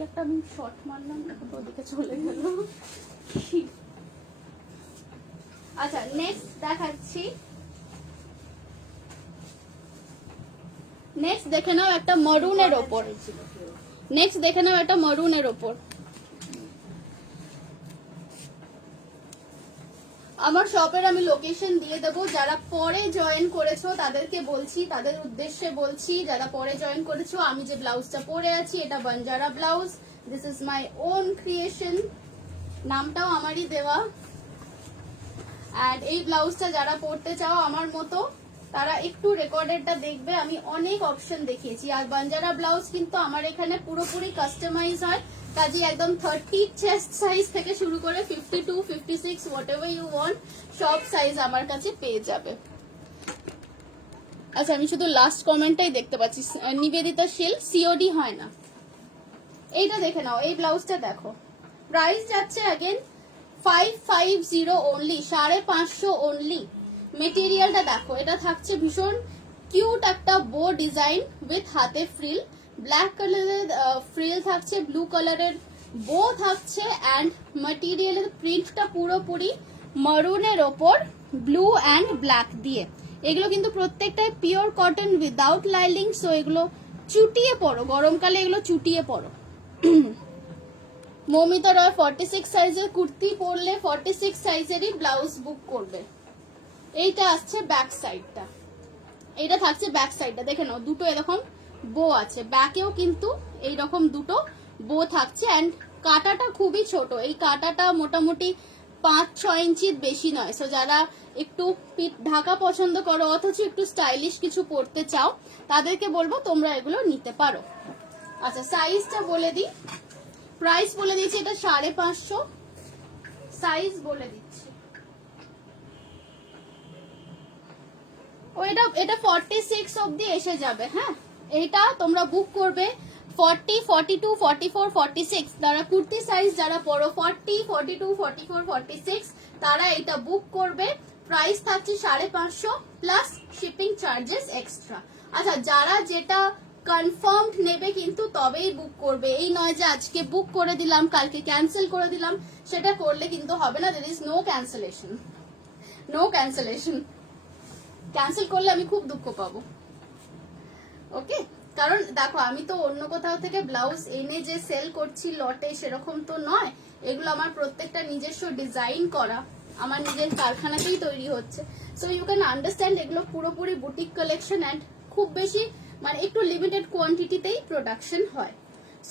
একটা আমি শর্ট মারলাম, ওদিকে চলে গেল। আচ্ছা, নেক্সট দেখাচ্ছি। নেক্সট দেখে নাও একটা মরুনের ওপর। নেক্সট দেখে নাও একটা মরুনের ওপর। আমার শপের আমি লোকেশন দিয়ে দেবো, যারা পরে জয়েন করেছো তাদেরকে বলছি, তাদের উদ্দেশ্যে বলছি, যারা পরে জয়েন করেছো, আমি যে ব্লাউজটা পরে আছি এটা Banjara blouse, this is my own creation, নামটাও আমারই দেওয়া। অ্যান্ড এই ব্লাউজটা যারা পরতে চাও আমার মতো তারা একটু রেকর্ডেডটা দেখবে, আমি অনেক অপশন দেখিয়েছি। আর বাঞ্জারা ব্লাউজ কিন্তু আমার এখানে পুরোপুরি কাস্টমাইজ হয়, কাজে একদম 30 চেস্ট সাইজ থেকে শুরু করে 52, 56 হোয়াট এভার ইউ ওয়ান্ট সব সাইজ আমার কাছে পেয়ে যাবে। আচ্ছা, আমি শুধু লাস্ট কমেন্টটাই দেখতে পাচ্ছি, নিবেদিতা শীল সিওডি হয় না। এইটা দেখে নাও, এই ব্লাউজটা দেখো, প্রাইস যাচ্ছে अगेन 550 অনলি, 550 অনলি। মেটেরিয়ালটা দেখো, এটা থাকছে ভীষণ কিউট একটা বো ডিজাইন উইথ হাতে ফ্রিল, ব্ল্যাক কালারের ফ্রিল থাকছে, ব্লু কালারের বো থাকছে, অ্যান্ড মেটেরিয়ালের প্রিন্টটা পুরোপুরি মারুনের ওপর ব্লু অ্যান্ড ব্ল্যাক দিয়ে। এগুলো কিন্তু প্রত্যেকটাই পিওর কটন উইদাউট লাইলিং, সো এগুলো চুটিয়ে পড়ো, গরমকালে এগুলো চুটিয়ে পড়ো। মৌমিতা রয় 46 সাইজের কুর্তি পরলে 46 সাইজেরই ব্লাউজ বুক করবে। এইটা আসছে ব্যাক সাইডটা, এইটা থাকছে ব্যাক সাইডটা, দেখে নাও দুটো এরকম বো আছে, ব্যাকেও কিন্তু এইরকম দুটো বো থাকছে। অ্যান্ড কাটাটা খুবই ছোট, এই কাটাটা মোটামুটি 5-6 ইঞ্চির বেশি নয়। সো যারা একটু পিঠ ঢাকা পছন্দ করো অথচ একটু স্টাইলিশ কিছু পরতে চাও তাদেরকে বলবো তোমরা এগুলো নিতে পারো। আচ্ছা, সাইজটা বলে দিই, প্রাইস বলে দিচ্ছি, এটা 550, সাইজ বলে দিচ্ছি। ও এটা 46 অবধি এসে যাবে। হ্যাঁ, এইটা তোমরা বুক করবে 40, 42, 44, 46 যারা কুর্তি সাইজ যারা পরো 40, 42, 44, 46 তারা এটা বুক করবে। প্রাইস থাকছে 550 প্লাস শিপিং চার্জেস এক্সট্রা। আচ্ছা, যারা যেটা কনফার্মড নেবে কিন্তু তবেই বুক করবে, এই নয় যে আজকে বুক করে দিলাম কালকে ক্যান্সেল করে দিলাম, সেটা করলে কিন্তু হবে না। There is no cancellation, no cancellation. Cancel করলে আমি খুব দুঃখ পাবো। ওকে, কারণ দেখো আমি তো অন্য কোথাও থেকে ব্লাউজ এনে যে সেল করছি লটে সেরকম তো নয়, এগুলো আমার প্রত্যেকটা নিজস্ব ডিজাইন করা, আমার নিজের কারখানাতেই তৈরি হচ্ছে। সো ইউ ক্যান আন্ডারস্ট্যান্ড এগুলো পুরোপুরি বুটিক কালেকশন অ্যান্ড খুব বেশি মানে একটু লিমিটেড কোয়ান্টিটিতেই প্রোডাকশন হয়।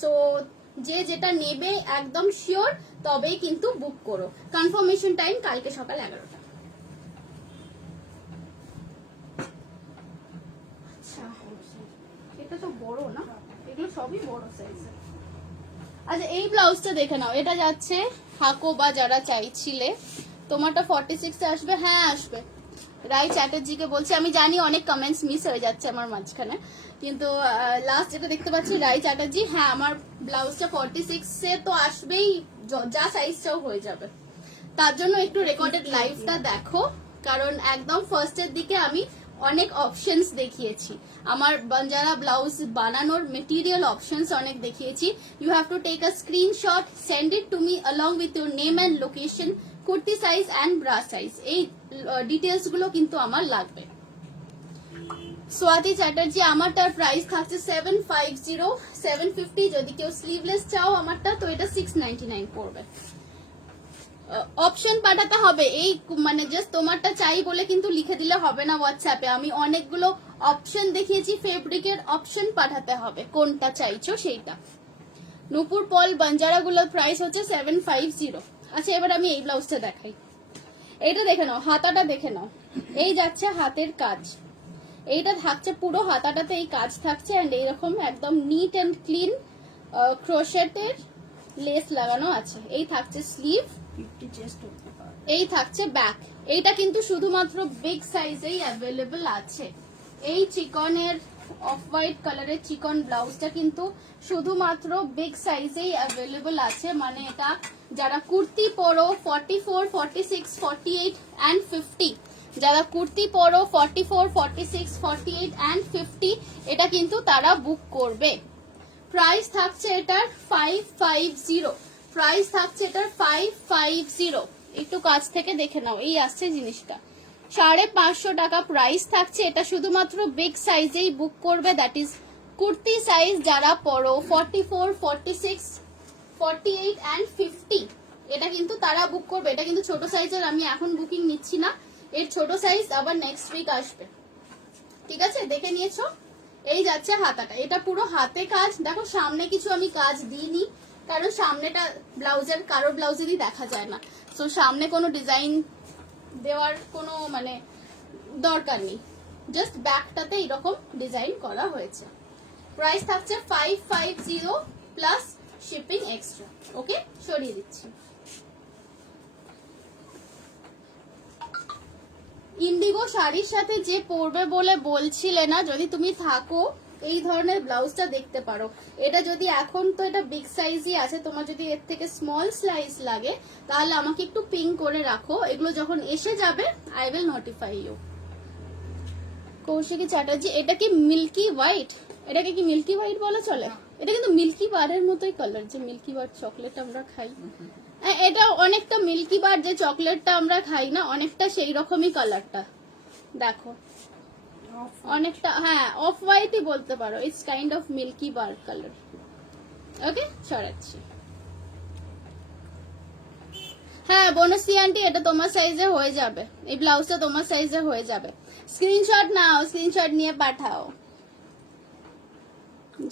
সো যে যেটা নেবে একদম শিওর তবেই কিন্তু বুক করো। কনফার্মেশন টাইম কালকে সকাল 11টা। আচ্ছা, এটা তো বড় না, এগুলো সবই বড় সাইজের। আচ্ছা, এই ব্লাউজটা দেখে নাও, এটা যাচ্ছে হাকো বা যারা চাইছিলে, তোমারটা 46 এ আসবে। হ্যাঁ আসবে, রাই চ্যাটার্জিকে বলছি, আমি জানি অনেক কমেন্টস মিস হয়ে যাচ্ছে আমার মাঝখানে। কিন্তু লাস্ট যেটা দেখতে পাচ্ছি রাই চ্যাটার্জি, হ্যাঁ আমার ব্লাউজটা 46 তো আসবেই, যা সাইজ চাও হয়ে যাবে। তার জন্য একটু রেকর্ডেড লাইভটা দেখো, কারণ একদম ফার্স্টের দিকে আমি অনেক অপশনস দেখিয়েছি, আমার বাঞ্জারা ব্লাউজ বানানোর মেটেরিয়াল অপশনস অনেক দেখিয়েছি। You have to take a screenshot, send it to me along with your name and location, kurti size and bra size, এই ডিটেলস গুলো কিন্তু আমার লাগবে। সোয়াতি চ্যাটার্জি, আমারটার প্রাইস থাকছে 750, 750। যদি কেউ স্লিভলেস চাও আমারটা, তো এটা 699 পড়বে। অপশন পাঠাতে হবে, এই মানে জাস্ট তোমারটা চাই বলে কিন্তু লিখে দিলে হবে না হোয়াটসঅ্যাপে, আমি অনেকগুলো অপশন দেখিয়েছি, ফেব্রিকের অপশন পাঠাতে হবে কোনটা চাইছো সেইটা। নূপুর পল বাঞ্জারা গুলোর প্রাইস হচ্ছে 750। আচ্ছা এবার আমি এই ব্লাউজটা দেখাই, এইটা দেখে নাও, হাতাটা দেখে নাও, এই যাচ্ছে হাতের কাজ, এইটা থাকছে পুরো হাতাটাতে এই কাজ থাকছে, এন্ড এইরকম একদম নিট এন্ড ক্লিন ক্রোশেটের লেস লাগানো আছে। এই থাকছে স্লিভ, এই থাকছে ব্যাক। এইটা কিন্তু শুধুমাত্র বিগ সাইজেই অ্যাভেলেবল আছে। এই চিকনের অফ হোয়াইট কালারের চিকন ব্লাউজটা কিন্তু শুধুমাত্র বিগ সাইজেই অ্যাভেলেবল আছে, মানে এটা যারা কুর্তি পরো 44, 46, 48 অ্যান্ড 50, যারা কুর্তি পরো 44, 46, 48 অ্যান্ড 50, এটা কিন্তু তারা বুক করবে। প্রাইস থাকছে এটার 550, প্রাইস থাকছে এটার 550। একটু কাছ থেকে দেখে নাও, এই আসছে জিনিসটা 550 টাকা প্রাইস থাকছে। এটা শুধুমাত্র বিগ সাইজেই বুক করবে, দ্যাট ইজ কুর্তি সাইজ যারা পরো 44, 46, 48 অ্যান্ড 50, এটা কিন্তু তারা বুক করবে। এটা কিন্তু ছোট সাইজের আমি এখন বুকিং নিচ্ছি না, এর ছোট সাইজ আবার নেক্সট উইক আসবে, ঠিক আছে? দেখে নিয়েছো, এই যাচ্ছে হাতাটা, এটা পুরো হাতে কাজ। দেখো সামনে কিছু আমি কাজ দিইনি, কারণ সামনেটা ব্লাউজের কারো ব্লাউজেরই দেখা যায় না, তো সামনে কোনো ডিজাইন দেওয়ার কোনো মানে দরকার নেই, জাস্ট ব্যাকটাতে এরকম ডিজাইন করা হয়েছে। প্রাইস থাকছে 550 প্লাস শিপিং এক্সট্রা। ওকে, সরিয়ে দিচ্ছি। ইন্ডিগো শাড়ির সাথে যে পরবে বলে বলছিলে না, যদি তুমি থাকো এই ধরনের ব্লাউজটা দেখতে পারো। এটা যদি এখন তো এটা বিগ সাইজই আছে, তোমার যদি এর থেকে স্মল সাইজ লাগে তাহলে আমাকে একটু পিং করে রাখো, এগুলো যখন এসে যাবে I will notify you. Kaushiki Chatterjee, এটা কি মিল্কি হোয়াইট? এটাকে কি মিল্কি হোয়াইট বলা চলে? এটা কিন্তু মিল্কি বারের মতোই কালার, যে মিল্কি বার চকলেট আমরা খাই, এটা অনেকটা মিল্কি বার যে চকলেটটা আমরা খাই না, অনেকটা সেই রকমই কালারটা। দেখো অনেকটা, হ্যাঁ অফ হোয়াইটই বলতে পারো, it's kind of milky bar colour. Okay, সরাচ্ছি। হ্যাঁ বনশ্রী আন্টি, এটা তোমার সাইজে হয়ে যাবে, এই ব্লাউজটা তোমার সাইজে হয়ে যাবে। স্ক্রিনশট নাও, স্ক্রিনশট নিয়ে পাঠাও।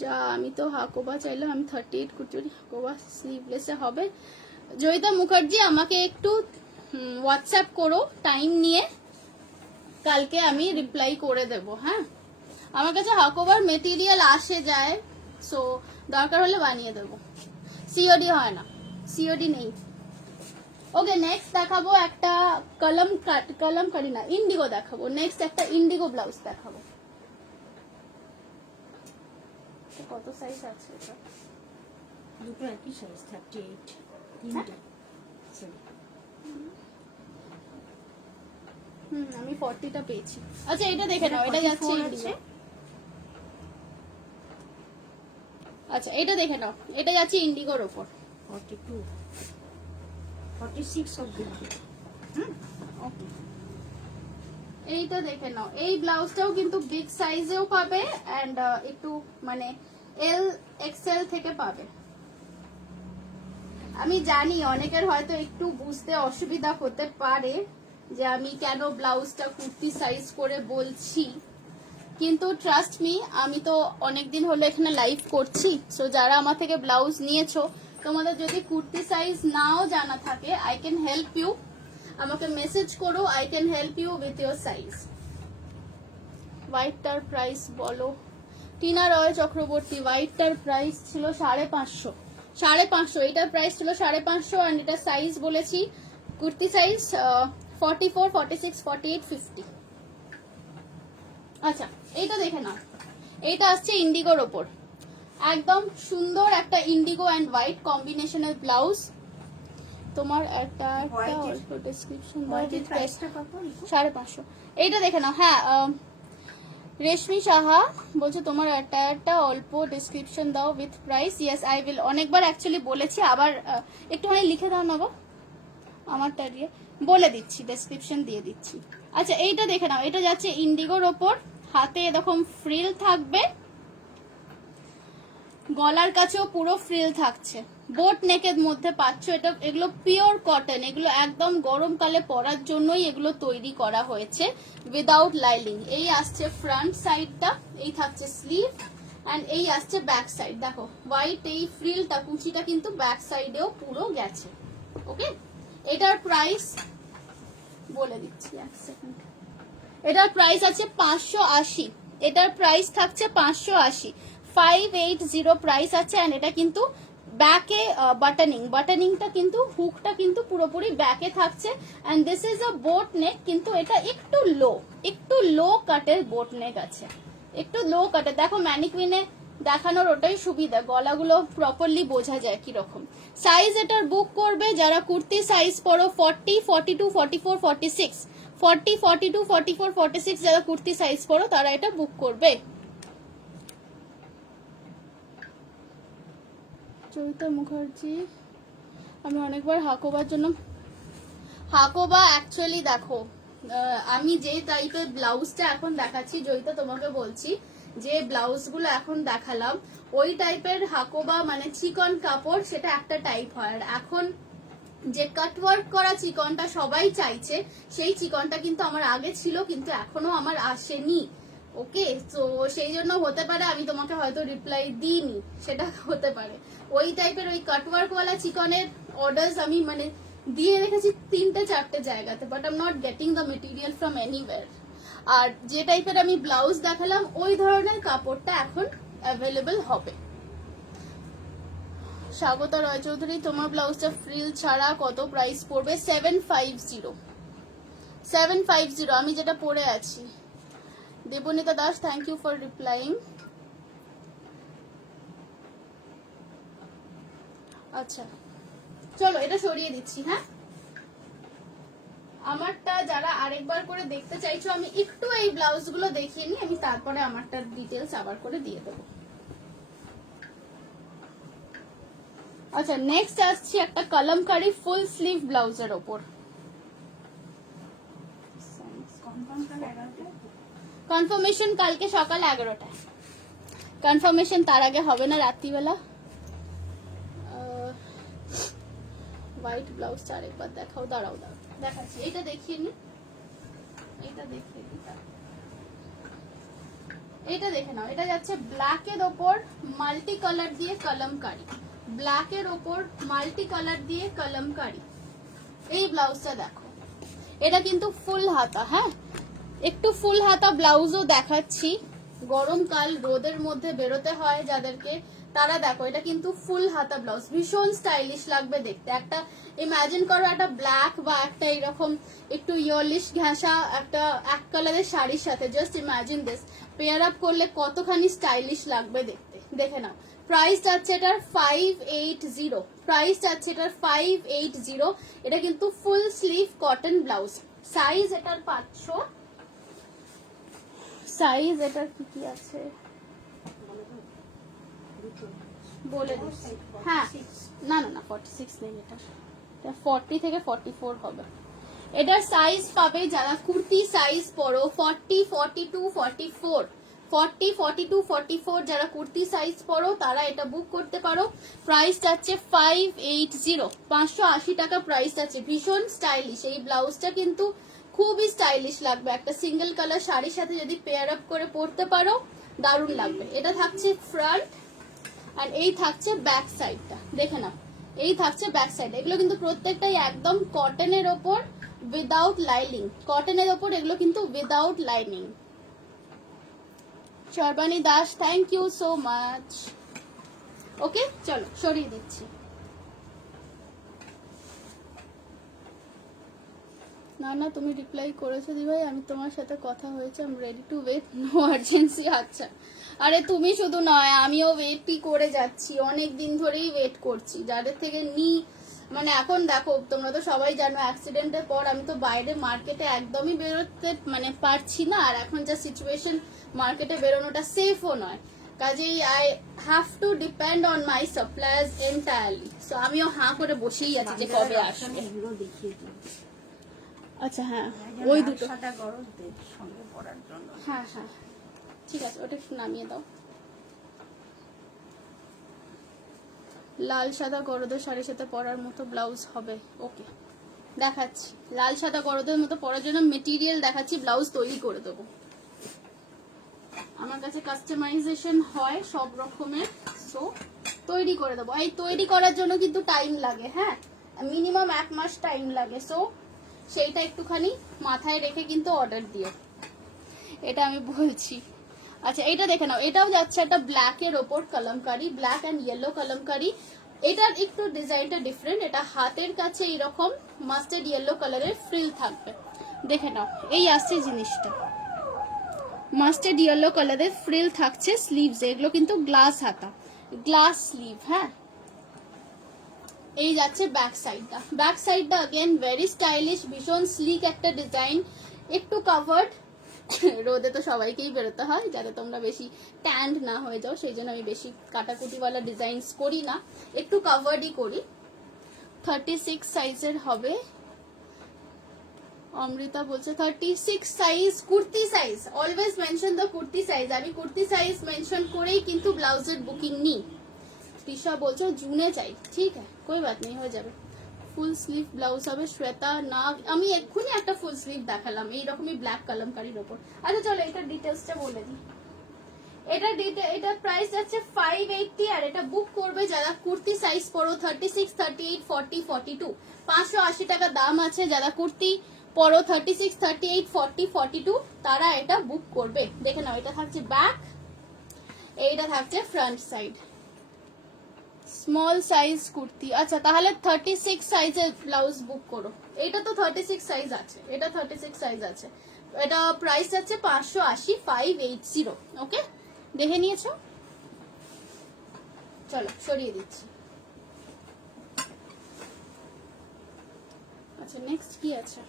যা আমি তো হাকোবা চাইলাম, আমি 38 কুচুরি হাকোবা স্লিভলেসে হবে। জয়িতা মুখার্জি, আমাকে একটু হোয়াটসঅ্যাপ করো টাইম নিয়ে, কালকে আমি রিপ্লাই করে দেব। হ্যাঁ, আমার কাছে হাকোবার মেটেরিয়াল আসে যায়, সো দরকার হলে বানিয়ে দেবো, সিওডি হয় না, সিওডি নেই। ওকে, নেক্সট দেখাবো একটা কলমকারি না, ইন্ডিগো দেখাবো। নেক্সট একটা ইন্ডিগো ব্লাউজ দেখাবো। কত সাইজ আছে এটা? দুটো একই সাইজ, 38 তিনটা। আমি 40টা পেয়েছি। আচ্ছা এটা দেখে নাও, এটা যাচ্ছে ইন্ডিগো। আচ্ছা এটা দেখে নাও, এটা যাচ্ছে ইন্ডিগোর উপর। 42 46 অবধি। ওকে, এইটা দেখে নাও, এই ব্লাউজটাও কিন্তু বিগ সাইজেও পাবে এন্ড একটু মানে এল এক্সেল থেকে পাবে। আমি জানি অনেকের হয়তো একটু বুঝতে অসুবিধা হতে পারে যে আমি কেন ব্লাউজটা কুর্তি সাইজ করে বলছি, কিন্তু ট্রাস্ট মি, আমি তো অনেকদিন হলো এখানে লাইভ করছি, সো যারা আমার থেকে ব্লাউজ নিয়েছো, তোমাদের যদি কুর্তি সাইজ নাও জানা থাকে, আই ক্যান হেল্প ইউ, আমাকে মেসেজ করো, I can help you with your size. হোয়াইটটার প্রাইস বলো। টিনা রয় চক্রবর্তী, হোয়াইটটার প্রাইস ছিল 550, 550, এটার প্রাইস ছিল 550, অ্যান্ড এটা সাইজ বলেছি কুর্তি সাইজ 44, 46, 48, 50। আচ্ছা এইটা দেখে নাও, এইটা আসছে ইন্ডিগোর ওপর, একদম সুন্দর একটা ইন্ডিগো অ্যান্ড হোয়াইট কম্বিনেশনের ব্লাউজ। তোমার একটা White এর- অল্প ডেসক্রিপশন হোয়াইটের প্রাইসটা কত? 550। এইটা দেখে নাও। হ্যাঁ, রেশমি সাহা বলছে তোমার একটা অল্প ডেসক্রিপশন দাও with price. Yes I will. অনেকবার অ্যাকচুয়ালি বলেছি, আবার একটুখানি লিখে দাও না গো, আমারটা দিয়ে বলে দিচ্ছি, ডেসক্রিপশন দিয়ে দিচ্ছি। আচ্ছা এইটা দেখে নাও, এটা যাচ্ছে ইন্ডিগোর ওপর, হাতে এরকম ফ্রিল থাকবে, গলার কাছেও পুরো ফ্রিল থাকছে, বোট নেকের মধ্যে পাচ্ছ। এটা এগুলো পিওর কটন, এগুলো একদম গরমকালে পরার জন্যই এগুলো তৈরি করা হয়েছে উইদাউট লাইলিং। এই আসছে ফ্রন্ট সাইডটা, এই থাকছে স্লিভ, অ্যান্ড এই আসছে ব্যাক সাইড। দেখো হোয়াইট এই ফ্রিলটা কুচিটা কিন্তু ব্যাক সাইডেও পুরো গেছে। ওকে, এটার প্রাইস বলে দিচ্ছি এক সেকেন্ড। এটার প্রাইস আছে 580, এটার প্রাইস থাকছে 580, 580 প্রাইস আছে। অ্যান্ড এটা কিন্তু ব্যাকে বাটনিংটা কিন্তু হুকটা কিন্তু পুরোপুরি ব্যাকে থাকছে। And this is a boat neck, কিন্তু এটা একটু লো কাটের বোট নেক আছে, একটু লো কাটের। দেখো ম্যানিকুইনে দেখানোর ওটাই সুবিধা, গলাগুলো প্রপারলি বোঝা যায় কিরকম। সাইজ এটার বুক করবে যারা কুর্তি সাইজ পরো 40, 42, 44, 46, 40, 42, 44, 46 যারা কুর্তি সাইজ পরো তারা এটা বুক করবে। চৈতা মুখার্জি, আমি অনেকবার হাকোবার জন্য, হাকোবা অ্যাকচুয়ালি দেখো আমি যে টাইপের ব্লাউজটা এখন দেখাচ্ছি, জয়িতা তোমাকে বলছি যে ব্লাউজগুলো এখন দেখালাম ওই টাইপের হাকোবা মানে চিকন কাপড়, সেটা একটা টাইপ হয়। আর এখন যে কাটওয়ার্ক করা চিকনটা সবাই চাইছে, সেই চিকনটা কিন্তু আমার আগে ছিল, কিন্তু এখনো আমার আসেনি। ওকে, তো সেই জন্য হতে পারে আমি তোমাকে হয়তো রিপ্লাই দিইনি, সেটা হতে পারে। ওই টাইপের ওই কাটওয়ার্ক ওয়ালা চিকনের অর্ডার্স আমি মানে দিয়ে রেখেছি 3-4টে জায়গাতে, but I am not getting the material from anywhere. আর যে টাইপের আমি ব্লাউজ দেখালাম ওই ধরনের কাপড়টা এখন অ্যাভেলেবল হবে। স্বাগতা রয় চৌধুরী, তোমার ব্লাউজটা ফ্রিল ছাড়া কত প্রাইস পড়বে? 750, 750 আমি যেটা পরে আছি। Debanita Das, thank you for replying. আচ্ছা চলো এটা সরিয়ে দিচ্ছি। হ্যাঁ, আমারটা যারা আরেকবার করে দেখতে চাইছো, আমি একটু এই ব্লাউজগুলো দেখিয়ে নিই, আমি তারপরে আমারটা ডিটেলস আবার করে দিয়ে দেবো। আচ্ছা নেক্সট আসছি একটা কলমকারি ফুল স্লিভ ব্লাউজের ওপর। কনফার্মেশন কালকে সকাল 11টায়, কনফার্মেশন তার আগে হবে না, রাত্রিবেলা। হোয়াইট ব্লাউজটা আরেকবার দেখাও, দাঁড়াও দেখাচ্ছি, এটা দেখিয়ে নি, এটা দেখিয়ে নি, এটা দেখে নাও। এটা যাচ্ছে ব্ল্যাকের ওপর মাল্টি কালার দিয়ে কলমকারি, ব্ল্যাকের ওপর মাল্টি কালার দিয়ে কলমকারি। এই ব্লাউজটা দেখো, এটা কিন্তু ফুল হাতা। হ্যাঁ, একটু ফুল হাতা ব্লাউজও দেখাচ্ছি, গরমকাল রোদের মধ্যে বেরোতে হয় যাদেরকে, তারা দেখো এটা কিন্তু ফুল হাতা ব্লাউজ, ভীষণ স্টাইলিশ লাগবে দেখতে। একটা ইমাজিন করো একটা ব্ল্যাক বা একটা এরকম একটু ইয়েলিশ ঘেঁষা একটা এক কালারের শাড়ির সাথে, just imagine this, pair up করলে কতখানি স্টাইলিশ লাগবে দেখতে। দেখে নাও, প্রাইস যাচ্ছে এটার 580, প্রাইস যাচ্ছে এটার 580। এটা কিন্তু full sleeve cotton blouse. Size এটার পাচ্ছ, সাইজ এটার কি কি আছে বলে দিচ্ছি। হ্যাঁ, না না না 46 নেই, এটা 40 থেকে 44 হবে। এটার সাইজ পাবে যারা কুর্তি সাইজ পরো 40, 42, 44, 40, 42, 44 যারা কুর্তি সাইজ পরো তারা এটা বুক করতে পারো। প্রাইস যাচ্ছে 580, 580 টাকা প্রাইস আছে। ভীষণ স্টাইলিশ এই ব্লাউজটা, কিন্তু খুবই স্টাইলিশ লাগবে, একটা সিঙ্গেল কালার শাড়ির সাথে যদি পেয়ার আপ করে পরতে পারো দারুণ লাগবে। এটা থাকছে ফ্রন্ট, আর এই থাকছে ব্যাক সাইডটা, দেখে নাও এই থাকছে ব্যাক সাইড। এগুলো কিন্তু প্রত্যেকটাই একদম কটনের ওপর উইদাউট লাইনিং, কটনের ওপর এগুলো কিন্তু without lining. Sharbani Das, thank you so much. Okay চলো সরিয়ে দিচ্ছি। না না তুমি রিপ্লাই করেছো দি ভাই, আমি তোমার সাথে কথা হয়েছে, I am ready to wait, no urgency. আচ্ছা আরে তুমি শুধু নয়, আমিও ওয়েটই করে যাচ্ছি, অনেক দিন ধরেই ওয়েট করছি যাদের থেকে মানে এখন দেখো তোমরা তো সবাই জানো অ্যাক্সিডেন্টের পর আমি তো বাইরে মার্কেটে একদমই বেরোতে মানে পারছি না, আর এখন যা সিচুয়েশন মার্কেটে বেরোনোটা সেফও নয়, কাজেই I have to depend on my suppliers entirely. So আমিও হাঁ করে বসেই আছি যে কবে আসবে। এগুলো দেখিয়ে দিই। আচ্ছা হ্যাঁ, ওই দুটো, সাদা গরমদের সঙ্গে পরার জন্য। হ্যাঁ হ্যাঁ ঠিক আছে, ওটা একটু নামিয়ে দাও। লাল সাদা গরদের শাড়ির সাথে পরার মতো ব্লাউজ হবে, ওকে দেখাচ্ছি। লাল সাদা গরদের মতো পরার জন্য মেটেরিয়াল দেখাচ্ছি, ব্লাউজ তৈরি করে দেবো। আমার কাছে কাস্টমাইজেশন হয় সব রকমের, সো তৈরি করে দেবো। এই তৈরি করার জন্য কিন্তু টাইম লাগে, হ্যাঁ মিনিমাম 1 মাস টাইম লাগে, সো সেইটা একটুখানি মাথায় রেখে কিন্তু অর্ডার দিও, এটা আমি বলছি। আচ্ছা এটা দেখে নাও, এটাও যাচ্ছে একটা ব্ল্যাক এর ওপর kalamkari, black and yellow kalamkari. এটার একটু ডিজাইনটা ডিফারেন্ট, এটা হাতের কাছে এইরকম মাস্টার্ড ইয়েলো কালারের ফ্রিল থাকবে, দেখে নাও এই আসছে জিনিসটা, মাস্টার্ড ইয়েলো কালারের ফ্রিল থাকছে স্লিভস, এগুলো কিন্তু গ্লাস হাতা, গ্লাস স্লিভ, হ্যাঁ। এই যাচ্ছে ব্যাক সাইডটা, ব্যাক সাইডটা अगेन ভেরি স্টাইলিশ, ভীষণ স্লিক একটা ডিজাইন, একটু কাভার্ড। রোদে তো সবাইকেই বেরোতে হয়, যাতে তোমরা বেশি ট্যান্ড না হয়ে যাও, সেই জন্য আমি বেশি কাটাকুটিওয়ালা ডিজাইনস করি না, একটু কাভার্ডই করি। 36 সাইজের হবে, অমৃতা বলছে 36 size, kurti size, always mention the kurti size, আমি কুর্তি সাইজ মেনশন করেই কিন্তু ব্লাউজের বুকিং নিই। তৃষা বলছো জুনে চাই, ঠিক আছে कोई बात नहीं, হয়ে যাবে। ফুল স্লিভ ব্লাউজ হবে, শ্বেতা না আমি এক্ষুনি একটা ফুল স্লিভ দেখালাম এইরকমই ব্ল্যাক কলমকারির ওপর। আচ্ছা চলো এটা ডিটেলসটা বলে দিই। এটা প্রাইস যাচ্ছে 580, আর এটা বুক করবে যারা কুর্তি সাইজ পরো 36, 38, 40, 42, 580 টাকা দাম আছে। যারা কুর্তি পরো 36, 38, 40, 42 তারা এটা বুক করবে। দেখে নাও এটা থাকছে ব্যাক, এইটা থাকছে front side. Small size kurti, আচ্ছা তাহলে 36 সাইজের ব্লাউজ বুক করো। এটা তো 36 সাইজ আছে, এটা 36 সাইজ আছে, এটা প্রাইস আছে 580, 580, ওকে দেখে নিয়েছো? চলো সরিয়ে দিচ্ছি। আচ্ছা নেক্সট কি আছে?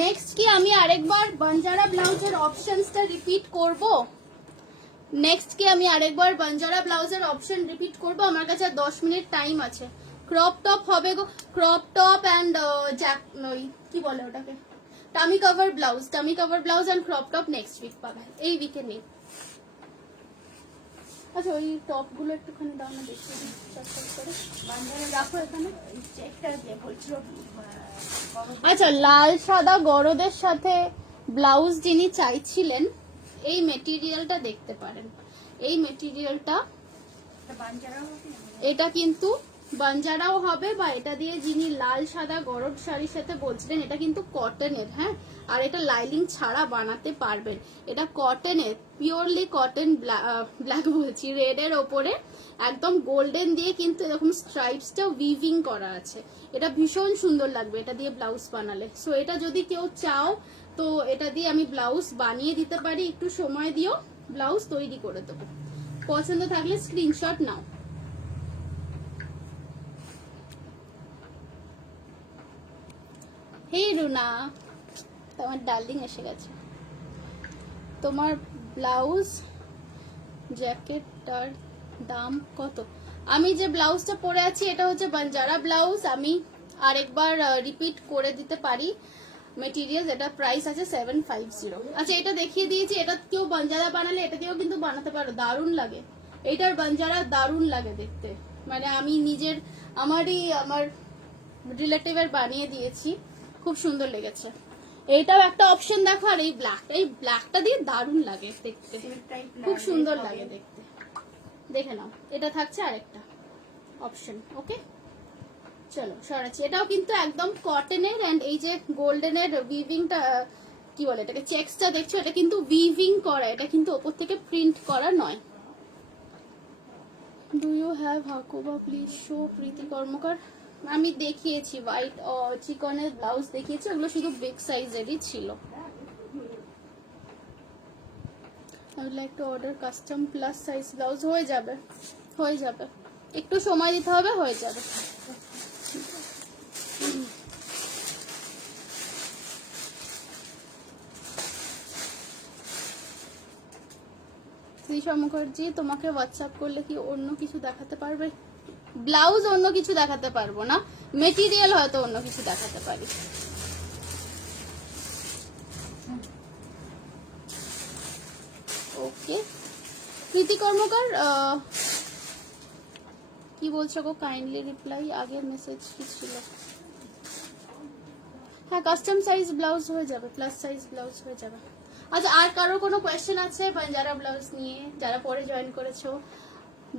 নেক্সট কি আমি আরেকবার বাঞ্জারা ব্লাউজের অপশনসটা রিপিট করব? নেক্সট কি আমি আরেকবার বাঞ্জারা ব্লাউজের অপশন রিপিট করব? আমার কাছে 10 মিনিট টাইম আছে। ক্রপ টপ হবে গো, ক্রপ টপ অ্যান্ড জ্যাক ওই কি বলে ওটাকে, tummy cover blouse, tummy cover blouse and crop top next week পাবে, এই উইকে নেই। আচ্ছা ওই টপ গুলো একটুখানি দাও না, দেখি চটচট করে রাখো এখানে। আচ্ছা লাল সাদা গরদের সাথে ব্লাউজ যিনি চাইছিলেন এই মেটেরিয়ালটা দেখতে পারেন, এই মেটেরিয়ালটা এটা কিন্তু বাঞ্জারাও হবে, বা এটা দিয়ে যিনি লাল সাদা গরদ শাড়ির সাথে বলছিলেন এটা কিন্তু কটনের, হ্যাঁ, আর এটা লাইলিং ছাড়া বানাতে পারবেন। এটা কটনের, পিওরলি কটন, ব্ল্যাক বলছি রেড এর ওপরে একদম গোল্ডেন দিয়ে কিন্তু এরকম স্ট্রাইপসটা উইভিং করা আছে, এটা ভীষণ সুন্দর লাগবে এটা দিয়ে ব্লাউজ বানালে। সো এটা যদি কেউ চাও তো এটা দিয়ে আমি ব্লাউজ বানিয়ে দিতে পারি, একটু সময় দিও ব্লাউজ তৈরি করে দেবো। পছন্দ থাকলে স্ক্রিনশট নাও। হে রুনা, তোমার ডার্লিং এসে গেছে। তোমার ব্লাউজ জ্যাকেটটার দাম কত? আমি যে ব্লাউজটা পরে আছি এটা হচ্ছে বাঞ্জারা ব্লাউজ, আমি আরেকবার রিপিট করে দিতে পারি মেটেরিয়াল, এটা প্রাইস আছে 750। আচ্ছা এটা দেখিয়ে দিয়েছি, এটা কেউ বাঞ্জারা বানালে এটা দিয়েও কিন্তু বানাতে পারো, দারুণ লাগে, এটার বাঞ্জারা দারুণ লাগে দেখতে, মানে আমি নিজের আমার রিলেটিভের বানিয়ে দিয়েছি, খুব সুন্দর লেগেছে। এইটাও একটা অপশন দেখো, আর এই ব্ল্যাকটা দিয়ে দারুণ লাগে দেখতে, খুব সুন্দর লাগে দেখতে, দেখে নাও। এটা থাকছে আরেকটা অপশন, ওকে চলো সরাচ্ছি। এটাও কিন্তু একদম কটনের, এন্ড এই যে গোল্ডেনের উইভিংটা কি বলে এটাকে, চেকসটা দেখছো, এটা কিন্তু উইভিং করা, এটা কিন্তু ওপর থেকে প্রিন্ট করা নয়। Do you have Hakoba please show, Preeti Karmakar. আমি দেখিয়েছি হোয়াইট চিকনের ব্লাউজ দেখিয়েছি, ওগুলো শুধু বিগ সাইজেরই ছিল। I would like to order custom plus size blouse. হয়ে যাবে, হয়ে যাবে, একটু সময় দিতে হবে, হয়ে যাবে। শ্রীষা মুখার্জি, তোমাকে হোয়াটসঅ্যাপ করলে কি অন্য কিছু দেখাতে পারবে? ব্লাউজ অন্য কিছু দেখাতে পারবো না, মেটেরিয়াল হয়তো অন্য কিছু দেখাতে পারি। ওকে প্রীতি কর্মকার, কি বলছো গো? কাইন্ডলি রিপ্লাই, আগের মেসেজ কি ছিল? হ্যাঁ, কাস্টম সাইজ ব্লাউজ হয়ে যাবে, প্লাস সাইজ ব্লাউজ হয়ে যাবে। আচ্ছা, আর কারো কোনো কোয়েশ্চেন আছে বাঞ্জারা ব্লাউজ নিয়ে? যারা পরে জয়েন করেছো,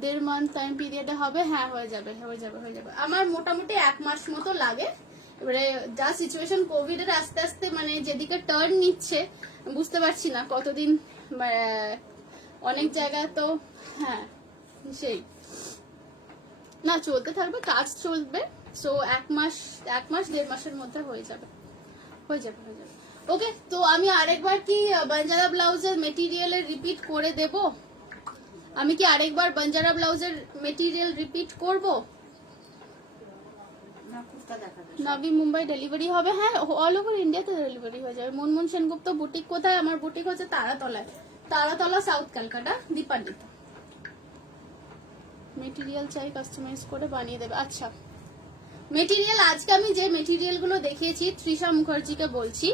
1.5 মান্থ টাইম পিরিয়ডে হবে? হ্যাঁ, হয়ে যাবে, হয়ে যাবে, হয়ে যাবে। আমার মোটামুটি 1 মাস মতো লাগে। এবারে যা সিচুয়েশন কোভিড এর আস্তে আস্তে মানে যেদিকে টার্ন নিচ্ছে, বুঝতে পারছি না কতদিন, অনেক জায়গায় তো, হ্যাঁ সেই না, চলতে থাকবে, কাজ চলবে। সো 1 মাস 1.5 মাসের মধ্যে হয়ে যাবে, হয়ে যাবে, হয়ে যাবে। ওকে, তো আমি আরেকবার কি বাঞ্জারা ব্লাউজের মেটেরিয়ালের রিপিট করে দেব? আমি কি আরেকবার বাঞ্জারা ব্লাউজের মেটেরিয়াল রিপিট করব? নবী মুম্বাই ডেলিভারি হবে? হ্যাঁ, অল ওভার ইন্ডিয়াতে ডেলিভারি হয়ে যাবে। মুনমুন সেনগুপ্ত বুটিক কোথায়? আমার বুটিক হচ্ছে তারাতলায়, তারাতলা সাউথ ক্যালকাটা, দীপান্বিতা। মেটেরিয়াল চাই, কাস্টমাইজ করে বানিয়ে দেবে। আচ্ছা, মেটেরিয়াল আজকে আমি যে মেটেরিয়াল গুলো দেখিয়েছি, তৃষা মুখার্জিকে বলছি,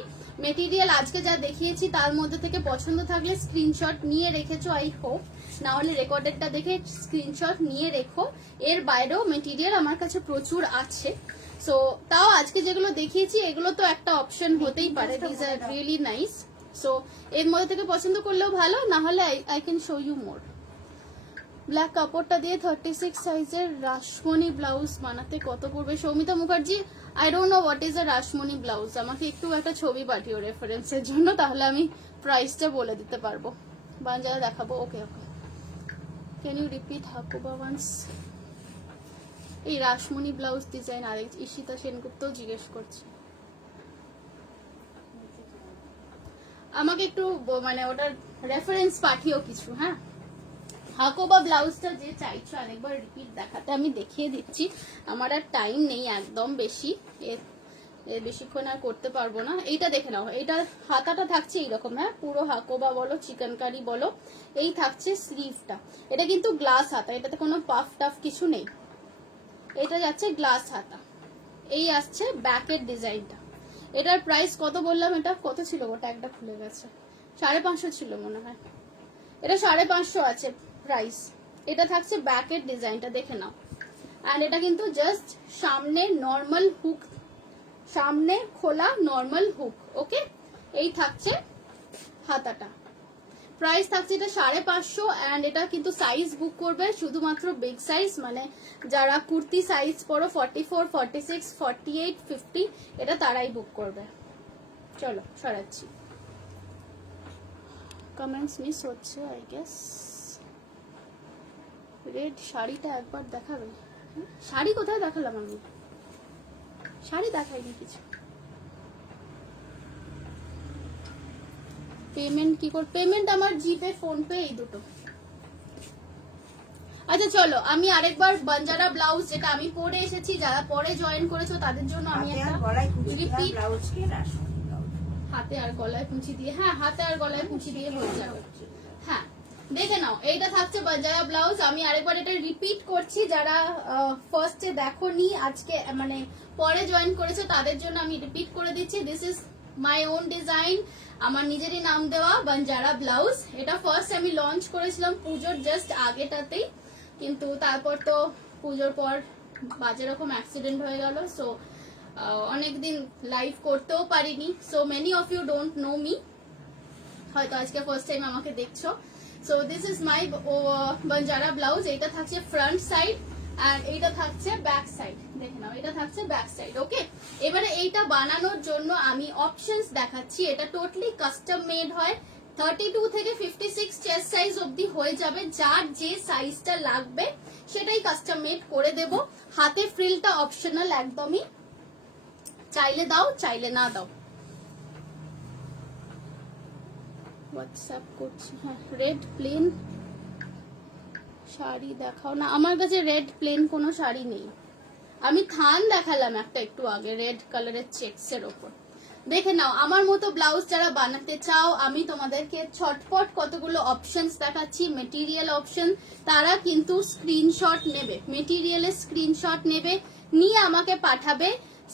মেটেরিয়াল আজকে যা দেখিয়েছি তার মধ্যে থেকে পছন্দ থাকলে স্ক্রিনশট নিয়ে রেখেছো, আই হোপ, না হলে রেকর্ডেডটা দেখে স্ক্রিনশট নিয়ে রেখো। এর বাইরেও মেটেরিয়াল আমার কাছে প্রচুর আছে। সো তাও আজকে যেগুলো দেখিয়েছি এগুলো তো একটা অপশন হতেই পারে, this are really nice. So এর মধ্যে থেকে পছন্দ করলেও ভালো, না হলে I can show you more. Black কাপড়টা দিয়ে 36 সাইজের রাসমণি ব্লাউজ বানাতে কত পড়বে? Soumita Mukherjee, I don't know what is a Rasmoni blouse. আমাকে একটু একটা ছবি পাঠিও রেফারেন্সের জন্য, তাহলে আমি প্রাইসটা বলে দিতে পারবো। বাঞ্জারা দেখাবো। Okay okay, can you repeat Hakoba once? এই রাসমণি ব্লাউজ ডিজাইন আরেক ঈশিতা সেনগুপ্ত জিজ্ঞেস করছে। আমাকে একটু মানে ওটার রেফারেন্স পাঠিও কিছু। হ্যাঁ, হাকোবা ব্লাউজটা যে চাইছো আরেকবার রিপিট দেখাতে, আমি দেখিয়ে দিচ্ছি। আমার আর টাইম নেই একদম বেশি, বেশিক্ষণ আর করতে পারবো না। এইটা দেখে নাও, এইটা হাতাটা থাকছে এইরকম, হ্যাঁ, পুরো হাকোবা বলো, চিকেন কারি বলো, এই থাকছে স্লিভটা। এটা কিন্তু গ্লাস হাতা, এটাতে কোনো পাফ টাফ কিছু নেই, এটা যাচ্ছে গ্লাস হাতা। এই আসছে ব্যাকের ডিজাইনটা। এটার প্রাইস কত বললাম? এটা কত ছিল? ওটা একটা খুলে গেছে, 550 ছিল মনে হয়। এটা 550 আছে প্রাইস। এটা থাকছে ব্যাকের ডিজাইনটা, দেখে নাও। আর এটা কিন্তু জাস্ট সামনে নর্মাল হুক, সামনে খোলা নর্মাল হুক। ওকে, এই থাকছে হাতাটা। প্রাইস থাকছে এটা 550। অ্যান্ড এটা কিন্তু সাইজ বুক করবে শুধুমাত্র বিগ সাইজ, মানে যারা কুর্তি সাইজ পরো 44, 46, 48, 50, এটা তারাই বুক করবে। চলো সরাচ্ছি, কমেন্টস মিস হচ্ছে আই গেস। রেড শাড়িটা একবার দেখাবে? শাড়ি কোথায় দেখালাম আমি? শাড়ি দেখাইনি কিছু। পেমেন্ট কি করে? পেমেন্ট আমার জিপে, ফোন পে, এই দুটো। আচ্ছা চলো, আমি আরেকবার বাঞ্জারা ব্লাউজ যেটা আমি পরে এসেছি, যারা পরে জয়েন করেছো তাদের জন্য আমি একটা রিপিট, হাতে আর গলায় কুঁচি দিয়ে, হ্যাঁ হাতে আর গলায় কুঁচি দিয়ে হয়ে যাবে। হ্যাঁ দেখে নাও, এইটা থাকছে বাঞ্জারা ব্লাউজ। আমি আরেকবার এটা রিপিট করছি, যারা ফার্স্টে দেখোনি আজকে, মানে পরে জয়েন করেছে তাদের জন্য আমি রিপিট করে দিচ্ছি। This is my own design, আমার নিজেরই নাম দেওয়া বাঞ্জারা ব্লাউজ। এটা ফার্স্ট আমি লঞ্চ করেছিলাম পুজোর জাস্ট আগেটাতেই, কিন্তু তারপর তো পুজোর পর বাজে রকম অ্যাক্সিডেন্ট হয়ে গেল। সো অনেকদিন লাইভ করতেও পারিনি। So many of you don't know me, হয়তো আজকে ফার্স্ট টাইম আমাকে দেখছো। So this is my Banjara blouse. এটা থাকছে ফ্রন্ট সাইড আর এইটা থাকছে ব্যাক সাইড, দেখে নাও, এটা থাকছে ব্যাক সাইড। ওকে, এবারে এইটা বানানোর জন্য আমি অপশনস দেখাচ্ছি। এটা টোটালি কাস্টম মেড হয়, 32 থেকে 56 চেস্ট সাইজ অবধি হয়ে যাবে। যার যে সাইজটা লাগবে সেটাই কাস্টম মেড করে দেব। হাতে ফ্রিলটা অপশনাল একদমই, চাইলে দাও চাইলে না দাও। হোয়াটসঅ্যাপ করছি। হ্যাঁ, রেড প্লেন শাড়ি দেখাও না, আমার কাছে রেড প্লেন কোনো শাড়ি নেই। আমি থান দেখালাম একটা একটু আগে রেড কালারের চেকসের ওপর, দেখে নাও। আমার মতো ব্লাউজ যারা বানাতে চাও, আমি তোমাদেরকে ছটপট কতগুলো অপশনস দেখাচ্ছি, মেটেরিয়াল অপশন। তারা কিন্তু স্ক্রিনশট নেবে, মেটেরিয়ালের স্ক্রিনশট নেবে, নিয়ে আমাকে পাঠাবে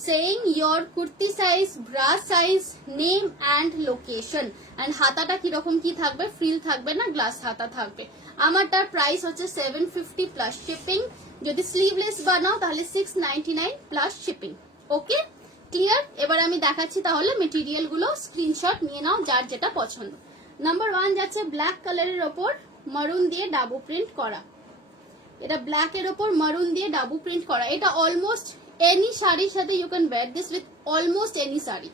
saying your kurti size, bra size, name and location, and হাতাটা কিরকম কি থাকবে, ফ্রিল থাকবে না গ্লাস হাতা থাকবে। আমারটার প্রাইস হচ্ছে 750 প্লাস শিপিং। যদি স্লিভলেস বানাও তাহলে 699 প্লাস শিপিং। ওকে, ক্লিয়ার? এবার আমি দেখাচ্ছি তাহলে মেটেরিয়াল গুলো, স্ক্রিনশট নিয়ে নাও যার যেটা পছন্দ। নাম্বার 1 যাচ্ছে ব্ল্যাক কালারের ওপর মারুন দিয়ে ডাবু প্রিন্ট করা। এটা ব্ল্যাক এর ওপর মারুন দিয়ে ডাবু প্রিন্ট করা। এটা অলমোস্ট এনি শাড়ির সাথে you can wear this with almost any sari,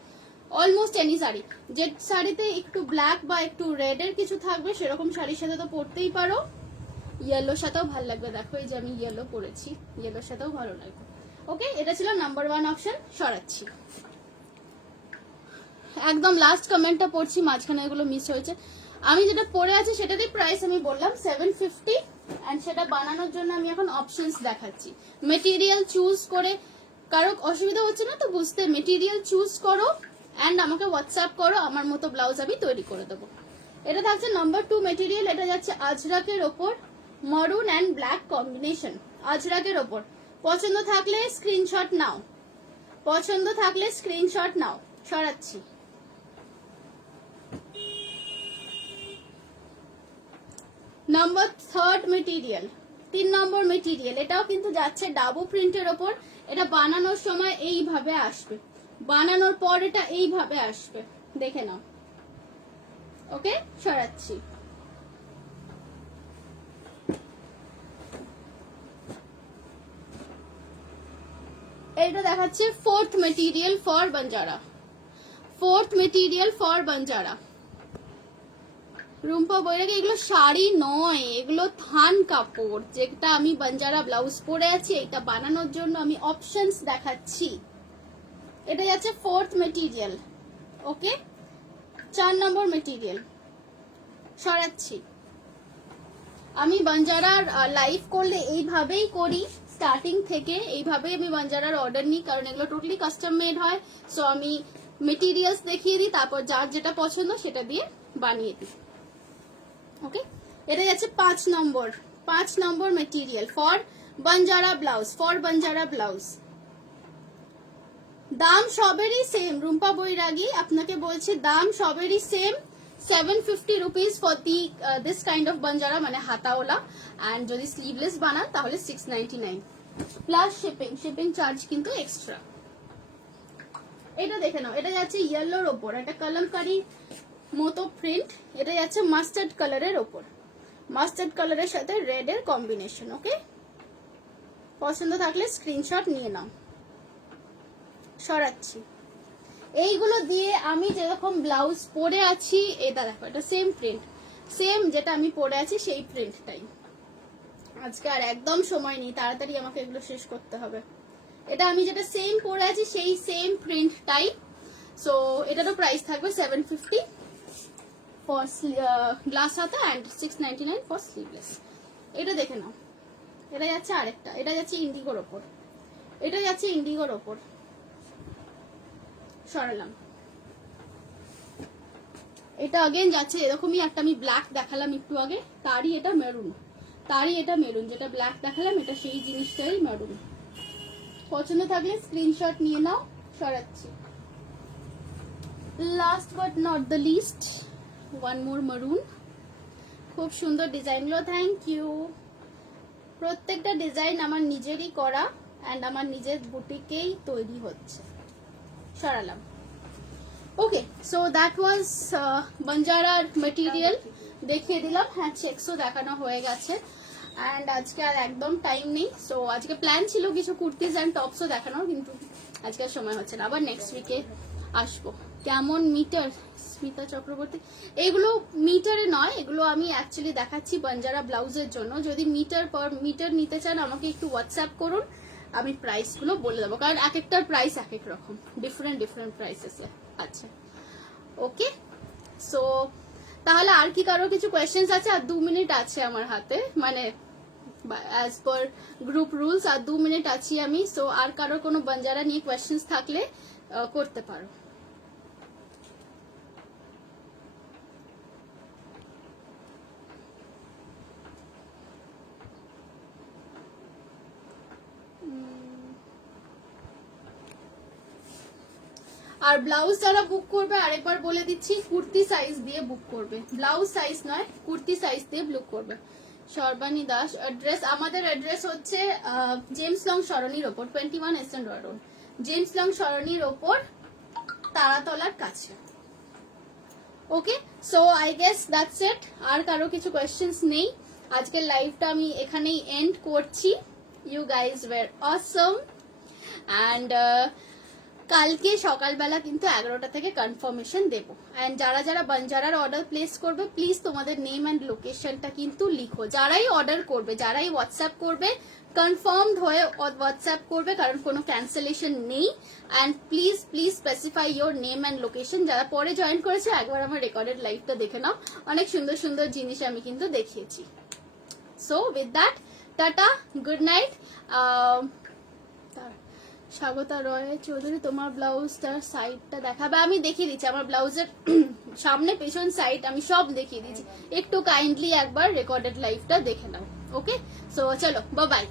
almost any sari. যে শাড়িতে একটু ব্ল্যাক বা একটু রেড এর কিছু থাকবে সেরকম শাড়ির সাথে তো পরতেই পারো। ইয়েলোর সাথেও ভালো লাগবে, দেখো এই যে আমি ইয়েলো পরেছি, ইয়েলোর সাথেও ভালো লাগবে। ওকে, এটা ছিল নাম্বার 1 অপশন, সরাচ্ছি। একদম লাস্ট কমেন্টটা পড়ছি, মাঝখানে এগুলো মিস হয়েছে। আমি যেটা পরে আছি সেটারই প্রাইস আমি বললাম 750, এন্ড সেটা বানানোর জন্য আমি এখন অপশনস দেখাচ্ছি। মেটেরিয়াল চুজ করে, কারো অসুবিধা হচ্ছে না তো বুঝতে, মেটেরিয়াল চুজ করো এন্ড আমাকে হোয়াটসঅ্যাপ করো, আমার মতো ব্লাউজ আমি তৈরি করে দেবো। এটা থাকছে নাম্বার 2 মেটেরিয়াল। এটা যাচ্ছে আজরাকের ওপর মারুন এন্ড ব্ল্যাক কম্বিনেশন, আজরাকের ওপর। পছন্দ থাকলে স্ক্রিনশট নাও, পছন্দ থাকলে স্ক্রিনশট নাও, সরাচ্ছি। নাম্বার 3 মেটেরিয়াল, 3 নম্বর মেটেরিয়াল। এটাও কিন্তু যাচ্ছে ডাবু প্রিন্টের ওপর। এটা বানানোর সময় এইভাবে আসবে, বানানোর পর এটা এইভাবে আসবে, দেখে নাও। ওকে, সরাচ্ছি। এইটা দেখাচ্ছে 4th material for Banjara, 4th material for Banjara. Rumpa Bairagi, এগুলো শাড়ি নয়, এগুলো থান কাপড়, যেটা আমি বাঞ্জারা ব্লাউজ পরে আছি। এটা বানানোর জন্য আমি অপশনস দেখাচ্ছি। এটা যাচ্ছে 4th মেটেরিয়াল। ওকে, 4 নম্বর মেটেরিয়াল, সরাচ্ছি। আমি বাঞ্জারার লাইভ করলে এইভাবেই করি, স্টার্টিং থেকে এইভাবেই আমি বাঞ্জারার অর্ডার নিই, কারণ এগুলো টোটালি কাস্টম মেড হয়। সো আমি মেটেরিয়ালস দেখিয়ে দিই, তারপর যার যেটা পছন্দ সেটা দিয়ে বানিয়ে দিই। ওকে, এটা যাচ্ছে 5 number, 5 number material for Banjara blouse, for Banjara blouse. দাম সবেরই সেম, রুম্পা বৈরাগী আপনাকে বলছি, দাম সবেরই same. 750 rupees for the this kind of Banjara, মানে হাতাওলা। অ্যান্ড যদি স্লিভলেস বানান তাহলে 699 প্লাস শিপিং, শিপিং চার্জ কিন্তু এক্সট্রা। এটা দেখে নাও, এটা যাচ্ছে ইয়েলোর ওপর, একটা কলমকারি মতো প্রিন্ট। এটা যাচ্ছে মাস্টার্ড কালারের ওপর, মাস্টার্ড কালারের সাথে রেড এর কম্বিনেশন। ওকে, পছন্দ থাকলে স্ক্রিনশট নিয়ে নাও, সরাচ্ছি। এইগুলো দিয়ে আমি যেরকম ব্লাউজ পরে আছি, এটা দেখো, এটা সেম প্রিন্ট, সেম যেটা আমি পরে আছি সেই প্রিন্টটাই। আজকে আর একদম সময় নেই, তাড়াতাড়ি আমাকে এগুলো শেষ করতে হবে। এটা আমি যেটা সেম পরে আছি সেই সেম প্রিন্টটাই। সো এটারও প্রাইস থাকবে 750 ফর গ্লাস হাতা অ্যান্ড 699 ফর স্লিভলেস। এটা দেখে নাও, এটা যাচ্ছে আরেকটা, এটা যাচ্ছে ইন্ডিগোর ওপর, এটা যাচ্ছে ইন্ডিগোর ওপর, সরালাম। এটা अगेन যাচ্ছে এরকমই একটা, আমি ব্ল্যাক দেখালাম একটু আগে, তারই এটা মেরুন, তারই এটা মেরুন, যেটা ব্ল্যাক দেখালাম এটা সেই জিনিসটাই মেরুন। পছন্দ থাকলে স্ক্রিনশট নিয়ে নাও, সরাচ্ছি। Last but not the least, one more maroon. খুব সুন্দর ডিজাইনগুলো, থ্যাংক ইউ। প্রত্যেকটা ডিজাইন আমার নিজেরই করা অ্যান্ড আমার নিজের বুটিকেই তৈরি হচ্ছে, সরালাম। ওকে, সো দ্যাট ওয়াজ বাঞ্জারার মেটেরিয়াল দেখিয়ে দিলাম। হ্যাঁ, চেকসও দেখানো হয়ে গেছে অ্যান্ড আজকে আর একদম টাইম নেই। সো আজকে প্ল্যান ছিল কিছু কুর্তিজ অ্যান্ড টপসও দেখানোর, কিন্তু আজকে আর সময় হচ্ছে না, আবার নেক্সট উইকে আসবো। কেমন মিটার, স্মিতা চক্রবর্তী, এগুলো মিটারে নয়, এগুলো আমি অ্যাকচুয়ালি দেখাচ্ছি বাঞ্জারা ব্লাউজের জন্য। যদি মিটার পর মিটার নিতে চান আমাকে একটু হোয়াটসঅ্যাপ করুন, আমি প্রাইসগুলো বলে দেবো, কারণ এক একটার প্রাইস এক এক রকম, ডিফারেন্ট ডিফারেন্ট প্রাইসেস। আচ্ছা, ওকে, সো তাহলে আর কি কারো কিছু কোয়েশ্চেন্স আছে? আর 2 মিনিট আছে আমার হাতে, মানে অ্যাজ পার গ্রুপ রুলস আর 2 মিনিট আছি আমি। সো আর কারো কোনো বাঞ্জারা নিয়ে কোয়েশ্চেন্স থাকলে করতে পারো। আর ব্লাউজ যারা বুক করবে আরেকবার বলে দিচ্ছি, কুর্তি সাইজ দিয়ে বুক করবে, ব্লাউজ সাইজ নয়, কুর্তি সাইজ দিয়ে বুক করবে। সর্বাণী দাস, অ্যাড্রেস আমাদের অ্যাড্রেস হচ্ছে জেমস লং সরণির ওপর, 21 এস্টার্ন রোড, জেমস লং সরণির ওপর, তারাতলার কাছে। Okay, so I guess that's it. আর কারো কিছু কোয়েশ্চেন্স নেই। আজকের লাইভটা আমি এখানেই এন্ড করছি। You guys are awesome. And কালকে সকালবেলা কিন্তু 11টা থেকে কনফার্মেশন দেবো। অ্যান্ড যারা যারা বাঞ্জারার অর্ডার প্লেস করবে প্লিজ তোমাদের নেম অ্যান্ড লোকেশনটা কিন্তু লিখো। যারাই অর্ডার করবে, যারাই হোয়াটসঅ্যাপ করবে, কনফার্মড হয়ে হোয়াটসঅ্যাপ করবে, কারণ কোনো ক্যান্সেলেশন নেই। And please please specify your name and location. যারা পরে জয়েন করেছে একবার আমার রেকর্ডেড লাইভটা দেখে নাও, অনেক সুন্দর সুন্দর জিনিস আমি কিন্তু দেখিয়েছি। So with that, tata, good night. Swagata Roy Chowdhury, তোমার ব্লাউজটার সাইডটা দেখাবে? আমি দেখিয়ে দিচ্ছি আমার ব্লাউজের সামনে পেছন সাইড আমি সব দেখিয়ে দিচ্ছি, একটু কাইন্ডলি একবার রেকর্ডেড লাইভটা দেখে নাও। ওকে, সো চলো, বাই বাই।